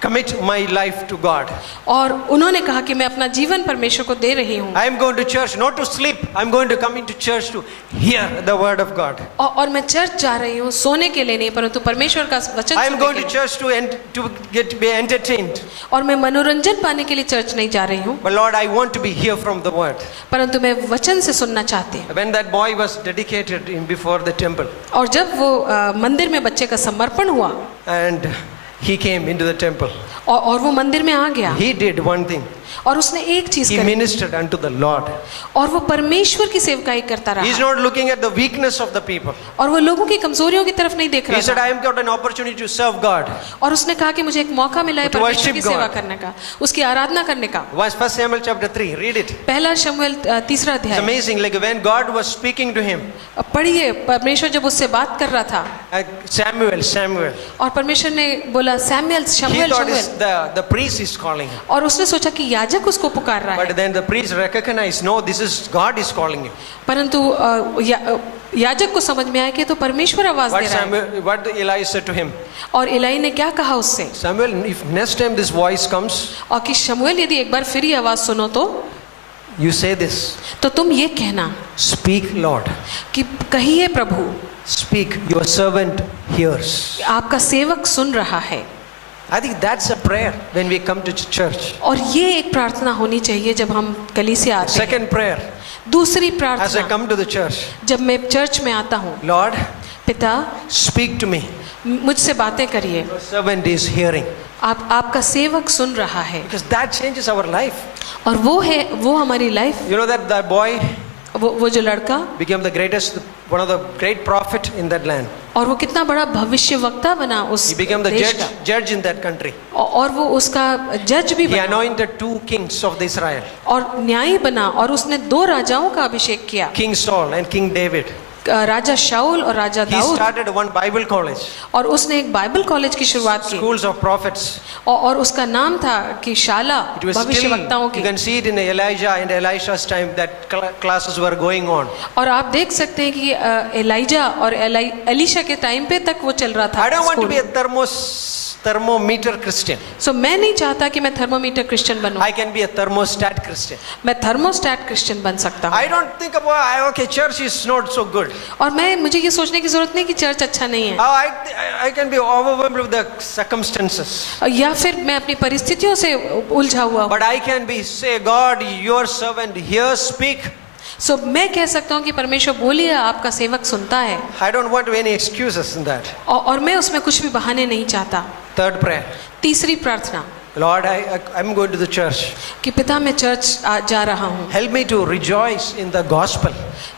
commit my life to God. और उन्होंने कहा कि मैं अपना जीवन परमेश्वर को दे रही हूँ I am going to church not to sleep. I am going to come into church to hear the word of God. और मैं चर्च जा रही हूँ सोने के लिए नहीं परंतु परमेश्वर का वचन I am सुनने going के to लिए। church to be entertained. और मैं मनोरंजन पाने के लिए चर्च नहीं जा रही हूँ But Lord, I want to be here from the word. परंतु मैं वचन से सुनना चाहती हूँ। When that boy was dedicated before the temple और जब वो मंदिर में बच्चे का समर्पण हुआ and he came into the temple, और वो मंदिर में आ गया he did one thing. और उसने एक चीज He करी ministered unto the Lord. और वो परमेश्वर की सेवकाई करता He is रहा not looking at the weakness of the people. और वो लोगों की कमजोरियों की तरफ नहीं देख He रहा said, था I am got an opportunity to serve God. और उसने कहा कि मुझे एक मौका मिला है To परमेश्वर worship की सेवा God. करने का, उसकी आराधना करने का। 1 Samuel chapter 3, read it. पहला शमूएल 3 It's अध्याय amazing. Like when God was speaking to him, पढ़िए, परमेश्वर जब उससे बात कर रहा था Samuel, Samuel. और परमेश्वर ने बोला सैमुएल He शमूएल thought शमूएल the priest is calling him. और उसने सोचा कि याजक उसको पुकार रहा है, But then the priest recognized, no, this is God is calling you. परंतु याजक को समझ में आया कि तो परमेश्वर आवाज दे रहा है। What Eli said to him, और इलाई ने क्या कहा उससे, Samuel, if next time this voice comes, और कि शमूएल यदि एक बार फिर ये आवाज सुनो तो you say this, तो तुम ये कहना speak Lord, कि कहिए प्रभु, speak, your servant hears. आपका सेवक सुन रहा है। I think that's a prayer when we come to church. और ये एक प्रार्थना होनी चाहिए जब हम कलीसिया आते हैं। Second prayer, दूसरी as I प्रार्थना come to the church, जब मैं चर्च में आता हूँ, Lord, पिता speak to me. मुझसे बातें करिए, Your servant is hearing. आपका सेवक सुन रहा है। Because that changes our life. और वो हमारी life, You know that boy वो जो लड़का became the greatest one of the great prophet in that land. और वो कितना बड़ा भविष्यवक्ता बना उस He became the देश का। judge in that country. और वो उसका जज भी He बना anointed 2 kings of Israel, और न्यायी बना और उसने 2 राजाओं का अभिषेक किया, King Saul and King David. राजा शाऊल और राजा He Dawood. started one Bible college, और उसने एक बाइबल कॉलेज की शुरुआत की schools of prophets. और उसका नाम था कि शाला It was still, भविष्यवक्ताओं you की। can see it in Elijah and Elisha's time that classes were going on. और आप देख सकते हैं कि एलाइजा और एलिशा के टाइम पे तक वो चल रहा था। I don't want to be school. a thermometer Christian. So मैं नहीं चाहता कि मैं थर्मोमीटर क्रिश्चियन बनूं, I can be a thermostat Christian. मैं थर्मोस्टैट क्रिश्चियन बन सकता हूँ। I don't think about, okay, church is not so good. और मुझे ये सोचने की जरूरत नहीं कि चर्च अच्छा नहीं है, I can be overwhelmed with the circumstances. या फिर मैं अपनी परिस्थितियों से उलझा हुआ हूँ। But I can be, say, God, your servant, here, speak. सो मैं कह सकता हूँ कि परमेश्वर बोलिए, आपका सेवक सुनता है। I don't want any excuses in that. और मैं उसमें कुछ भी बहाने नहीं चाहता। Third prayer. तीसरी प्रार्थना Lord, I'm going to the church. कि पिता मैं चर्च जा रहा हूँ, Help me to rejoice in the gospel.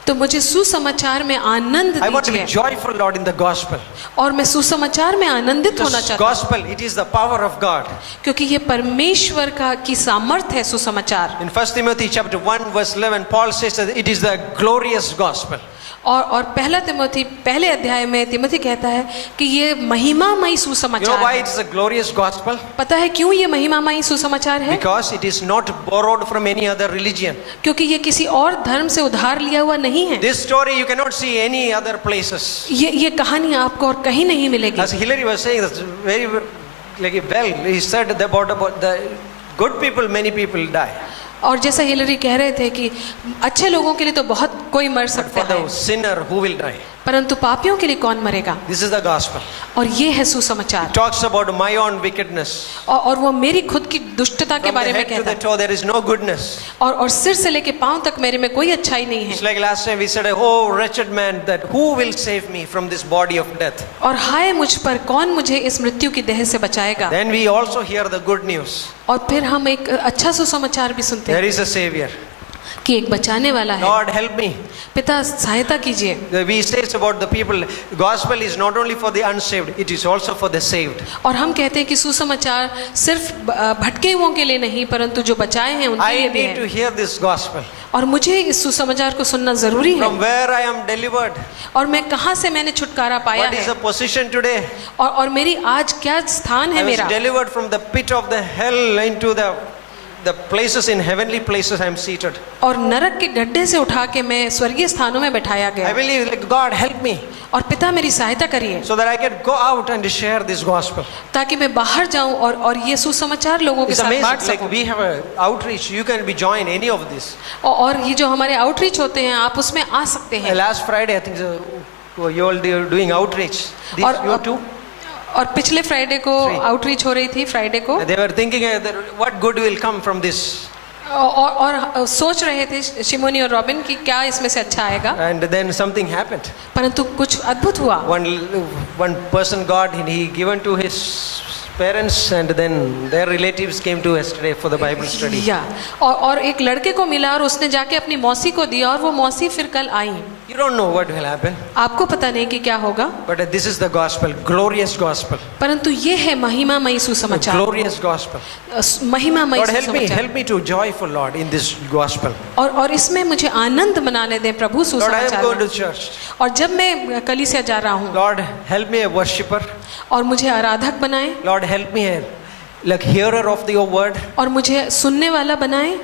तो मुझे सुसमाचार में आनंद I want to be दीजिए। joyful, Lord, in the gospel. और मैं सुसमाचार में आनंदित होना The चाहता हूँ, gospel, it is the power of God. क्योंकि ये परमेश्वर की सामर्थ है सुसमाचार। In 1 Timothy chapter 1 verse 11, Paul says that it is the glorious gospel. और पहला तिमोथी पहले अध्याय में तिमोथी कहता है कि ये महिमामय You know सुसमाचार why है। it is a glorious gospel? पता है क्यों ये महिमामय सुसमाचार है? Because it is not borrowed from any other religion. क्योंकि ये किसी और धर्म से उधार लिया हुआ नहीं है। This story you cannot see any other places. ये कहानी आपको और कहीं नहीं मिलेगी। As Hillary was saying, that's very like well, he said about the good people, many people die. और जैसा हिलरी कह रहे थे कि अच्छे लोगों के लिए तो बहुत कोई मर But सकता for the है, sinner, who will die? परंतु पापियों के लिए कौन मरेगा? This is the gospel. और ये है सुसमाचार। Talks about my own wickedness. और वो मेरी खुद की दुष्टता के From the बारे में head to कहता the है। toe, there is no goodness. और सिर से लेके पांव तक मेरे में कोई अच्छाई नहीं It's है। like last time we said, oh wretched man, that who will save me from this body of death? और हाय मुझ पर, कौन मुझे इस मृत्यु की देह से बचाएगा? Then we also hear the good news. और फिर हम एक अच्छा सुसमाचार भी सुनते There हैं is a savior. कि एक बचाने वाला है। Lord, help me. पिता सहायता कीजिए। We says about the people, gospel is not only for the unsaved, it is also for the saved. और हम कहते हैं कि सुसमाचार सिर्फ भटके हुओं के लिए नहीं, परंतु जो बचाए हैं उनके I लिए भी need to है। hear this gospel. और मुझे इस सुसमाचार को सुनना जरूरी है। From where I am delivered. और मैं कहाँ से मैंने छुटकारा पाया What is है, the position today? और मेरी आज क्या स्थान है I was मेरा। delivered from the pit of the hell into the places in heavenly places I am seated. और नरक के गड्ढे से उठा के मैं स्वर्गीय स्थानों में बैठाया I गया। believe, like, God help me और पिता मेरी सहायता करिए so that I can go out and share this gospel. ताकि मैं बाहर जाऊं और ये सुसमाचार लोगों के It's साथ amazing. बांट Like सकूं। we have a outreach. You can be join any of this. और ये जो हमारे आउटरीच होते हैं, आप उसमें आ सकते हैं। Last Friday, I think you all are doing outreach. This, और you too. और पिछले फ्राइडे को आउटरीच हो रही थी, फ्राइडे को। They were thinking that what good will come from this. और सोच रहे थे शिमोनी और रॉबिन कि क्या इसमें से अच्छा आएगा, And then something happened. परंतु कुछ अद्भुत हुआ। One person got, and he given to his parents, and then their relatives came to yesterday for the Bible study. या और एक लड़के को मिला और उसने जाके अपनी मौसी को दिया और वो मौसी फिर कल आई। You don't know what will happen, आपको पता नहीं कि क्या होगा, but this is the gospel, glorious gospel, परंतु ये है महिमामयी सुसमाचार। glorious gospel. महिमामयी Lord, सुसमाचार। help me to joyful, Lord, in this gospel. और इसमें मुझे आनंद मनाने दें प्रभु Lord, I am सुसमाचार going में। to church. और जब मैं कलीसिया जा रहा हूँ, Lord, help me a worshipper. और मुझे आराधक बनाए, Lord, help me a like hearer of your word. और मुझे सुनने वाला बनाए,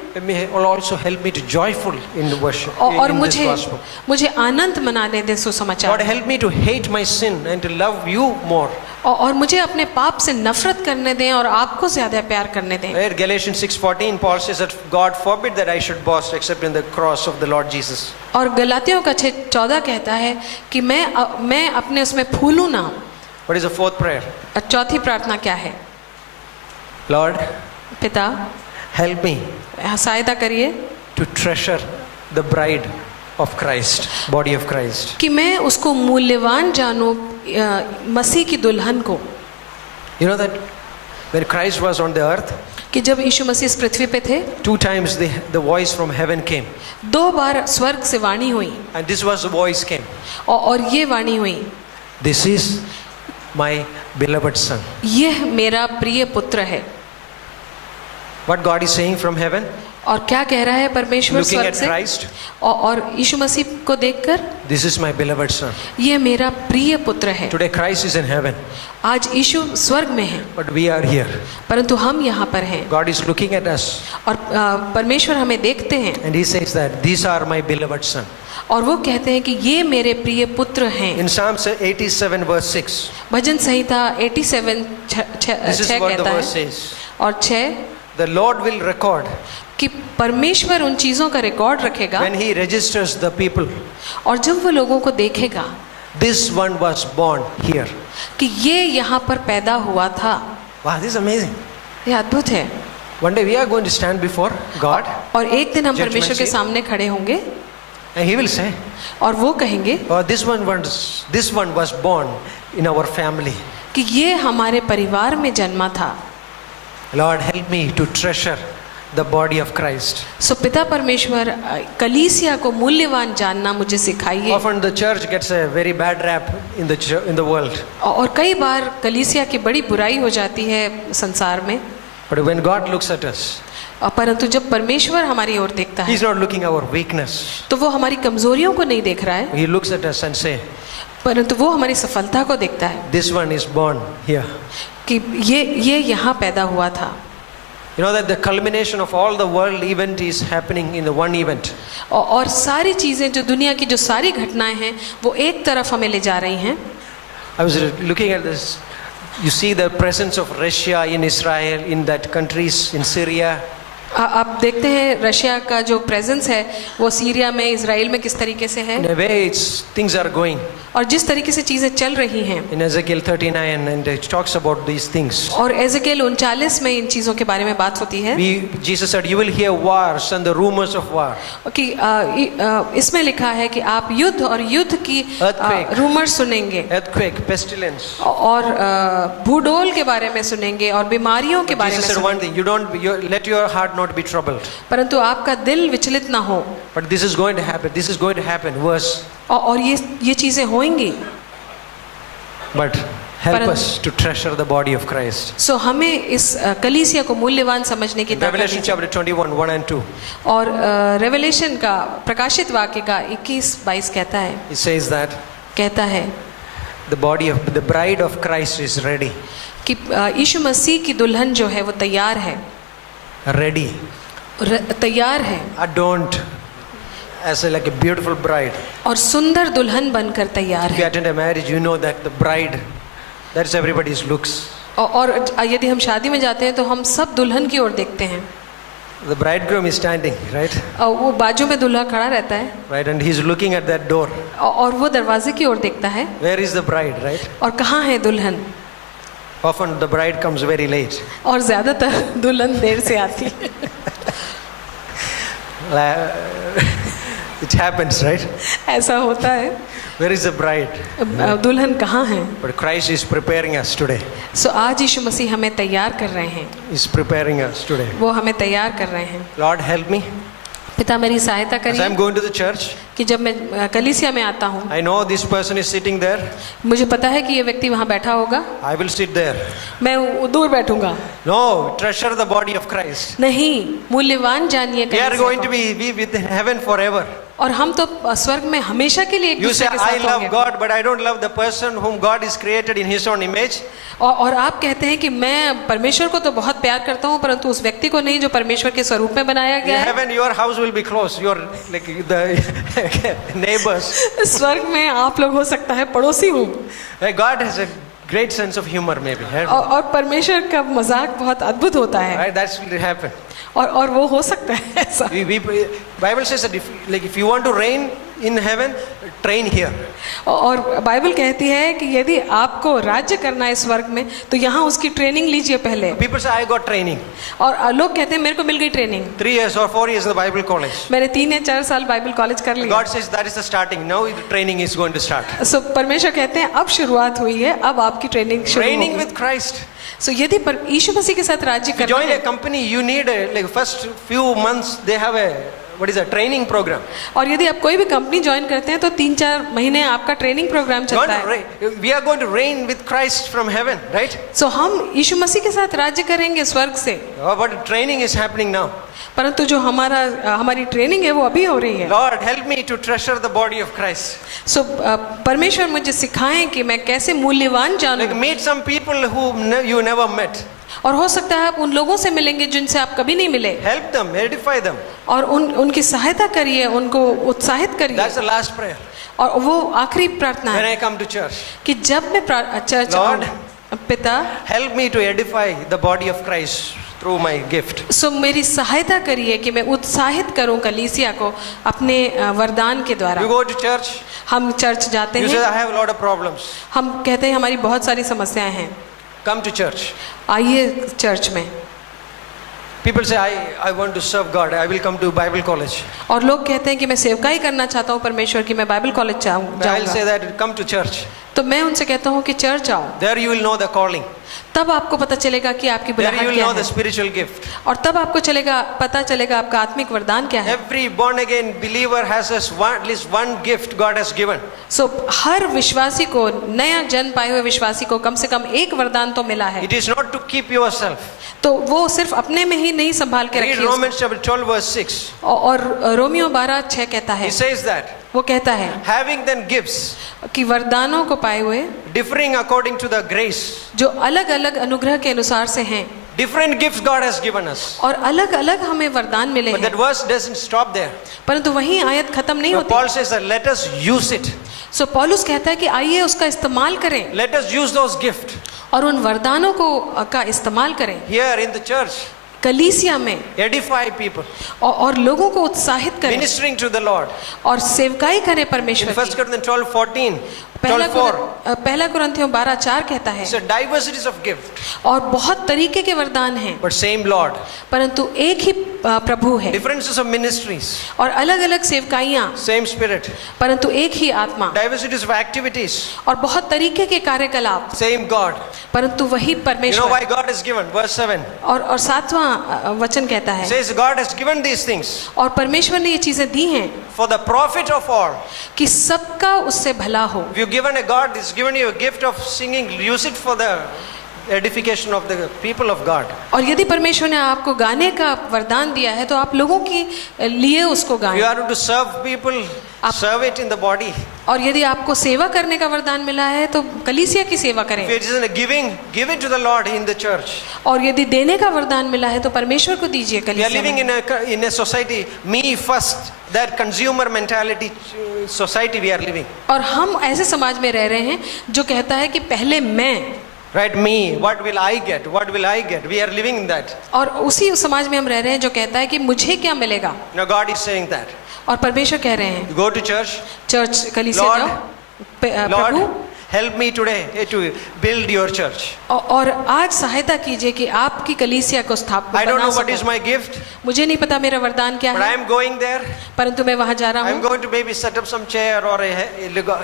Also help me to joyful in the worship, और in this gospel. मुझे आनंद मनाने दें सुसमाचार। Lord, help me to hate my sin and to love you more. और मुझे अपने पाप से नफरत करने दें और आपको ज्यादा प्यार करने दें। Right? Galatians 6:14, Paul says that God forbid that I should boast except in the cross of the Lord Jesus. और गलातियों का 6:14 कहता है कि मैं अपने उसमें फूलूं ना। What is the fourth prayer? और चौथी प्रार्थना क्या है? Lord, पिता help me सहायता करिए to treasure the bride of Christ, body of Christ. कि मैं उसको मूल्यवान जानूं, मसीह की दुल्हन को। You know that when Christ was on the earth, कि जब यीशु मसीह इस पृथ्वी पे थे 2 times the voice from heaven came. 2 बार स्वर्ग से वाणी हुई And this was the voice came. और ये वाणी हुई, This is my beloved son. यह मेरा प्रिय पुत्र है। What God is saying from heaven? और क्या कह रहा है परमेश्वर Looking स्वर्ग at से? Christ. और यीशु मसीह को देखकर, This is my beloved son. यह मेरा प्रिय पुत्र है। Today Christ is in heaven, आज यीशु स्वर्ग में है, but we are here. परंतु हम यहाँ पर हैं God is looking at us और परमेश्वर हमें देखते हैं and He says that these are my beloved son. और वो कहते हैं कि ये मेरे प्रिय पुत्र हैं। In Psalm 87 verse 6, bhajan Samhita 87 this is 6 what the कहता verse है says. और 6 The Lord will record कि परमेश्वर उन चीजों का रिकॉर्ड रखेगा when He registers the people. और जब वो लोगों को देखेगा This one was born here. कि ये यहाँ पर पैदा हुआ था। Wow, this is amazing. ये अद्भुत है। One day we are going to stand before God और एक दिन हम Judgment परमेश्वर के seat. सामने खड़े होंगे and He will say, और वो कहेंगे oh, this one was born in our family. कि ये हमारे परिवार में जन्मा था। Lord, help me to treasure the body of Christ. सो पिता परमेश्वर कलीसिया को मूल्यवान जानना मुझे सिखाइए। Often the church gets a very bad rap in the world. और कई बार कलीसिया की बड़ी बुराई हो जाती है संसार में, But when God looks at us, परंतु जब परमेश्वर हमारी ओर देखता है He's not looking our weakness. तो वो हमारी कमजोरियों को नहीं देख रहा है, He looks at us and say, परंतु वो हमारी सफलता को देखता है this one is born here. कि ये यहाँ पैदा हुआ था। You know that the culmination of all the world event is happening in the one event. और सारी चीजें जो दुनिया की जो सारी घटनाएं हैं वो एक तरफ हमें ले जा रही हैं। I was looking at this. You see the presence of Russia in Israel, in that countries, in Syria. आप देखते हैं रशिया का जो प्रेजेंस है वो सीरिया में, इजराइल में किस तरीके से है In a way, things are going. और जिस तरीके से चीजें चल रही हैं। In Ezekiel 39, and it talks about these things. और एजेकिएल 39 में इन चीजों के बारे में बात होती है Jesus said, you will hear wars and the rumors of war. कि इसमें लिखा है कि आप युद्ध और युद्ध की Earthquake. रूमर सुनेंगे Earthquake, pestilence. और भूडोल के बारे में सुनेंगे और बीमारियों के बारे में Jesus said one thing, let your heart not be troubled. परंतु आपका दिल विचलित ना हो। But this is going to happen. This is going to happen. Verse. और ये चीजें होंगी। But help us to treasure the body of Christ. सो हमें इस कलीसिया को मूल्यवान समझने की ताकत Revelation chapter 21, 1 and 2. और रेवलेशन का प्रकाशित वाक्य का 21-22 कहता है, It says that कहता है the bride of Christ is ready. कि यीशु मसीह की दुल्हन जो है वो तैयार है, Ready. तैयार है Adorned as like a beautiful bride. और सुंदर दुल्हन बनकर तैयार If you है। attend a marriage, you know that the bride, that's everybody's looks. और यदि हम शादी में जाते हैं तो हम सब दुल्हन की ओर देखते हैं। The bridegroom is standing, right? और वो बाजू में दूल्हा खड़ा रहता है Right, and he's looking at that door. और वो दरवाजे की ओर देखता है Where is the bride, right? और कहाँ है दुल्हन। Often the bride comes very late. और ज्यादातर दुल्हन देर से आती है। It happens, right? ऐसा होता है। Where is the bride? दुल्हन कहाँ है। But Christ is preparing us today. सो आज यीशु मसीह हमें तैयार कर रहे हैं, He's preparing us today. वो हमें तैयार कर रहे हैं। Lord, help me. पिता मेरी सहायता As करिए I'm going to the church, कि जब मैं कलीसिया में आता हूँ, I know this person is sitting there. मुझे पता है कि ये व्यक्ति वहाँ बैठा होगा, I will sit there. मैं दूर बैठूंगा। No, treasure the body of Christ. नहीं, मूल्यवान जानिए We are कलीसिया going को। to be with heaven forever. और हम तो स्वर्ग में हमेशा के लिए एक You say, दूसरे के I साथ love होंगे। God, but I don't love the person whom God is created in His own image. और आप कहते हैं कि मैं परमेश्वर को तो बहुत प्यार करता हूँ परंतु उस व्यक्ति को नहीं जो परमेश्वर के स्वरूप में बनाया In गया है। heaven, your house will be closed. Your like the neighbors. स्वर्ग में आप लोग हो सकता है पड़ोसी हूँ। God has a great sense of humor, maybe. और परमेश्वर का मजाक बहुत अद्भुत होता है। Right? That's will happen. और वो हो सकता है ऐसा। Bible says that if you want to reign in heaven, train here. और बाइबल कहती है कि यदि आपको राज्य करना है स्वर्ग में तो यहाँ उसकी ट्रेनिंग लीजिए पहले। People say, I got training. और लोग कहते हैं मेरे को मिल गई training. 3 years or 4 years in the Bible college. मैंने 3 या 4 साल बाइबल कॉलेज कर लिया। God says that is the starting. Now the training is going to start. सो परमेश्वर कहते हैं अब शुरुआत हुई है, अब आपकी ट्रेनिंग शुरू Training होगी। with Christ. सो यदि यीशु मसीह के साथ राज्य If you करना join a है, company, you need like first few months they have a training program. और यदि आप कोई भी कंपनी ज्वाइन करते हैं तो 3-4 महीने आपका ट्रेनिंग प्रोग्राम चलता है. We are going to reign with Christ from heaven, right? सो हम यीशु मसीह के साथ राज्य करेंगे स्वर्ग से. But training is happening now. परंतु जो हमारी ट्रेनिंग है वो अभी हो रही है. Lord, help me to treasure the body of Christ. सो परमेश्वर मुझे सिखाएं कि मैं कैसे मूल्यवान Like जानूं. meet some people who you never met. और हो सकता है आप उन लोगों से मिलेंगे जिनसे आप कभी नहीं मिले, Help them, edify them. और उनकी सहायता करिए, उनको उत्साहित करिए. That's the last prayer. और वो आखिरी प्रार्थना When है I come to church, कि जब मैं चर्च Lord, आऊं, पिता help me to edify the body of Christ through my gift. सो मेरी सहायता करिए कि मैं उत्साहित करूं कलीसिया को अपने वरदान के द्वारा. You go to church, हम चर्च जाते you say, हैं, I have a lot of problems. हम कहते हैं हमारी बहुत सारी समस्याएं हैं. Come to church. आइए चर्च में. People say, I want to serve God. I will come to Bible college. और लोग कहते हैं कि मैं सेवकाई करना चाहता हूँ परमेश्वर की, मैं बाइबल कॉलेज I'll say जाऊंगा. that, come to church. तो मैं उनसे कहता हूँ कि चर्च आओ, There you will know the calling. तब आपको पता चलेगा कि आपकी There you बुलाहट will क्या know the है, spiritual gift. और तब आपको पता चलेगा आपका आत्मिक वरदान क्या है. Every born again believer has at least one gift God has given. सो हर विश्वासी को, नया जन्म पाए हुए विश्वासी को कम से कम एक वरदान तो मिला है. It is not to keep yourself. तो वो सिर्फ अपने में ही नहीं संभाल के Read रखिए उसको. Romans chapter 12 verse 6. और रोमियो 12:6 कहता है, He says that, वो कहता है having then gifts कि वरदानों को पाए हुए differing according to the grace. जो अलग अलग अनुग्रह के अनुसार से हैं, Different gifts God has given us. और अलग अलग हमें वरदान मिले But that हैं. verse doesn't stop there. परंतु वही आयत खत्म नहीं No, होती. Paul says that let us use it. सो पौलुस कहता है कि आइए उसका इस्तेमाल करें, Let us use those gifts. और उन वरदानों को का इस्तेमाल करें Here in the church, कलीसिया में, edify people, और लोगों को उत्साहित करें, ministering to the Lord. और सेवकाई करें In परमेश्वर 1 की. Corinthians 12:14, 12:4, पहला कुरिन्थियों 12:4 कहता है, it's a diversities of gift, और बहुत तरीके के वरदान हैं, but same Lord. परंतु एक ही प्रभु है. Differences of ministries, और अलग अलग सेवकाइयाँ, same Spirit. परंतु एक ही आत्मा. Diversities of activities, और बहुत तरीके के कार्यकलाप, same God. परंतु वही You know परमेश्वर. why God is given? Verse 7 और 7वां वचन कहता है, says God has given these things और परमेश्वर ने ये चीजें दी हैं for the profit of all. कि सबका उससे भला हो. If you've given a God, is given you a gift of singing, use it for the edification of the people of God. और यदि परमेश्वर ने आपको गाने का वरदान दिया है तो आप लोगों के लिए उसको If you गाएं. are to serve people, serve it in the body. और यदि आपको सेवा करने का वरदान मिला है तो कलीसिया की सेवा If करें. it is in a giving, give it to the Lord in the church. और यदि देने का वरदान मिला है तो परमेश्वर को दीजिए We are कलीसिया living में. in a society, me first, that consumer mentality society we are living. और हम ऐसे समाज में रह रहे हैं जो कहता है कि पहले मैं, Right, me, what will I get? What will I get? We are living in that. और उसी समाज में हम रह रहे हैं जो कहता है कि मुझे क्या मिलेगा. Now God is saying that. और परमेश्वर कह रहे हैं, You go to church, church कलीसिया Lord, जाओ, Lord, Prabhu, help me today to build your church. और आज सहायता कीजिए कि आपकी कलीसिया को I don't know बना what is सकूं. my gift, मुझे नहीं पता मेरा वरदान क्या but I है, am going there. परंतु मैं वहां जा रहा I am हूँ. going to maybe set up some chair or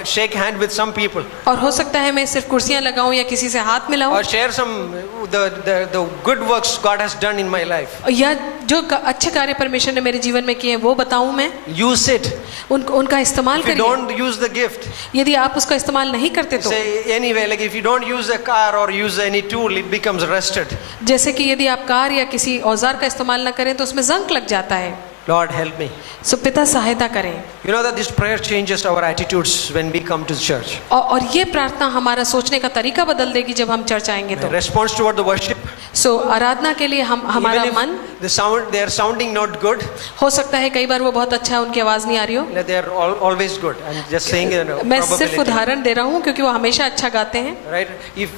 shake hand with some people और हो सकता है मैं सिर्फ कुर्सियां लगाऊं या किसी से हाथ मिलाऊं, or share some the good works God has done in my life. या जो अच्छे कार्य परमेश्वर ने मेरे जीवन में किए हैं वो बताऊं मैं. Use it. उनका इस्तेमाल If you करिए. don't use the gift, यदि आप उसका इस्तेमाल नहीं करते तो, say anyway, like if you don't use a car or use any tool, it becomes rusted. जैसे कि यदि आप कार या किसी औजार का इस्तेमाल न करें तो उसमें जंग लग जाता है. Lord, help me. सो पिता सहायता करें. You know that this prayer changes our attitudes when we come to church. और ये प्रार्थना हमारा सोचने का तरीका बदल देगी जब हम चर्च आएंगे तो. Response toward the worship. सो आराधना के लिए हमारा Even मन, if the sound they are sounding not good, हो सकता है कई बार वो बहुत अच्छा है, उनकी आवाज नहीं आ रही हो. they are always good. I'm just saying मैं सिर्फ probability. उदाहरण दे रहा हूँ क्योंकि वो हमेशा अच्छा गाते हैं. Right? If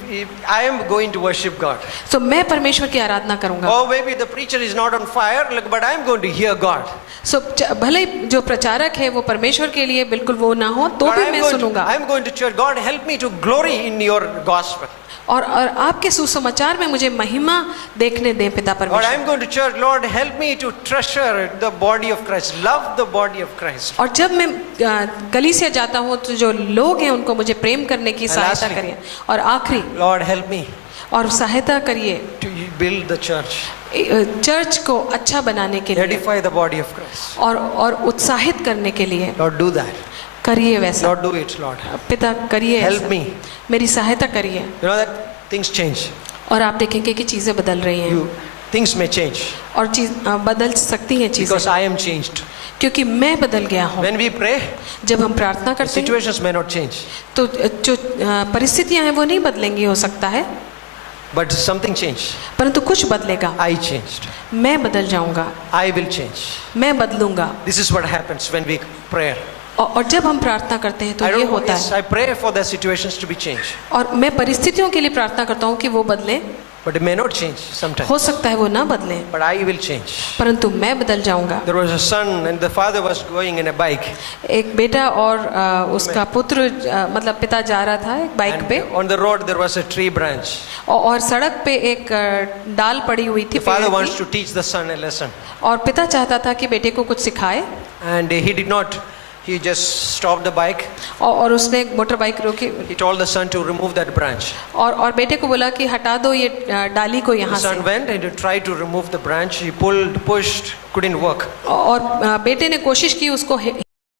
I am going to worship God, तो मैं परमेश्वर की आराधना करूंगा. or maybe the preacher is not on fire, like, but I am going to hear God. सो भले ही जो प्रचारक है वो परमेश्वर के लिए बिल्कुल वो ना हो तो But भी मैं सुनूंगा. I am going to church. God, help me to glory in your gospel. और आपके सुसमाचार में मुझे महिमा यहाँ देखने दें पिता Lord, परमेश्वर। I'm going to church. Lord, help me to treasure the body of Christ, love the body of Christ. और जब मैं कलीसिया जाता हूँ तो जो लोग हैं उनको मुझे प्रेम करने की सहायता lastly, करिए। और आखिरी, Lord, help me और सहायता करिए to build the church, church को अच्छा बनाने के लिए edify the body of Christ. और उत्साहित करने के लिए। Lord, do that. करिए वैसा। Lord, do it, Lord. पिता करिए Help ऐसा। me. मेरी सहायता करिए। You know that things change. और आप देखेंगे कि चीज़ें बदल रही हैं Things may change और चीज बदल सकती हैं चीज़ें, because I am changed. क्योंकि मैं बदल गया हूँ। When we pray, जब हम प्रार्थना the करते हैं situations may not change, तो जो परिस्थितियां हैं वो नहीं बदलेंगी, हो सकता है, but something changed. परंतु कुछ बदलेगा। I changed. मैं बदल जाऊंगा, I will change. मैं बदलूंगा। This is what happens when we pray. और जब हम प्रार्थना करते हैं तो I ये don't. होता Yes, है। I pray for the situations to be changed, और मैं परिस्थितियों के लिए प्रार्थना करता हूँ कि वो बदले, but it may not change sometimes. हो सकता है वो ना बदले, But I will change. परंतु मैं बदल जाऊंगा। There was a son, and the father was going in a bike. एक बेटा और उसका पुत्र मतलब पिता जा रहा था एक बाइक And पे, on the road there was a tree branch. और सड़क पे एक डाल पड़ी हुई थी The father पेड़ wants की, to teach the son a lesson, और पिता चाहता था कि बेटे को कुछ सिखाए, and he did not. He just stopped the bike. और उसने मोटर बाइक रोकी He told the son to remove that branch. और बेटे को बोला कि हटा दो ये डाली को The यहाँ से। son went and he tried to remove the branch. He pulled, pushed, couldn't work. और बेटे ने कोशिश की उसको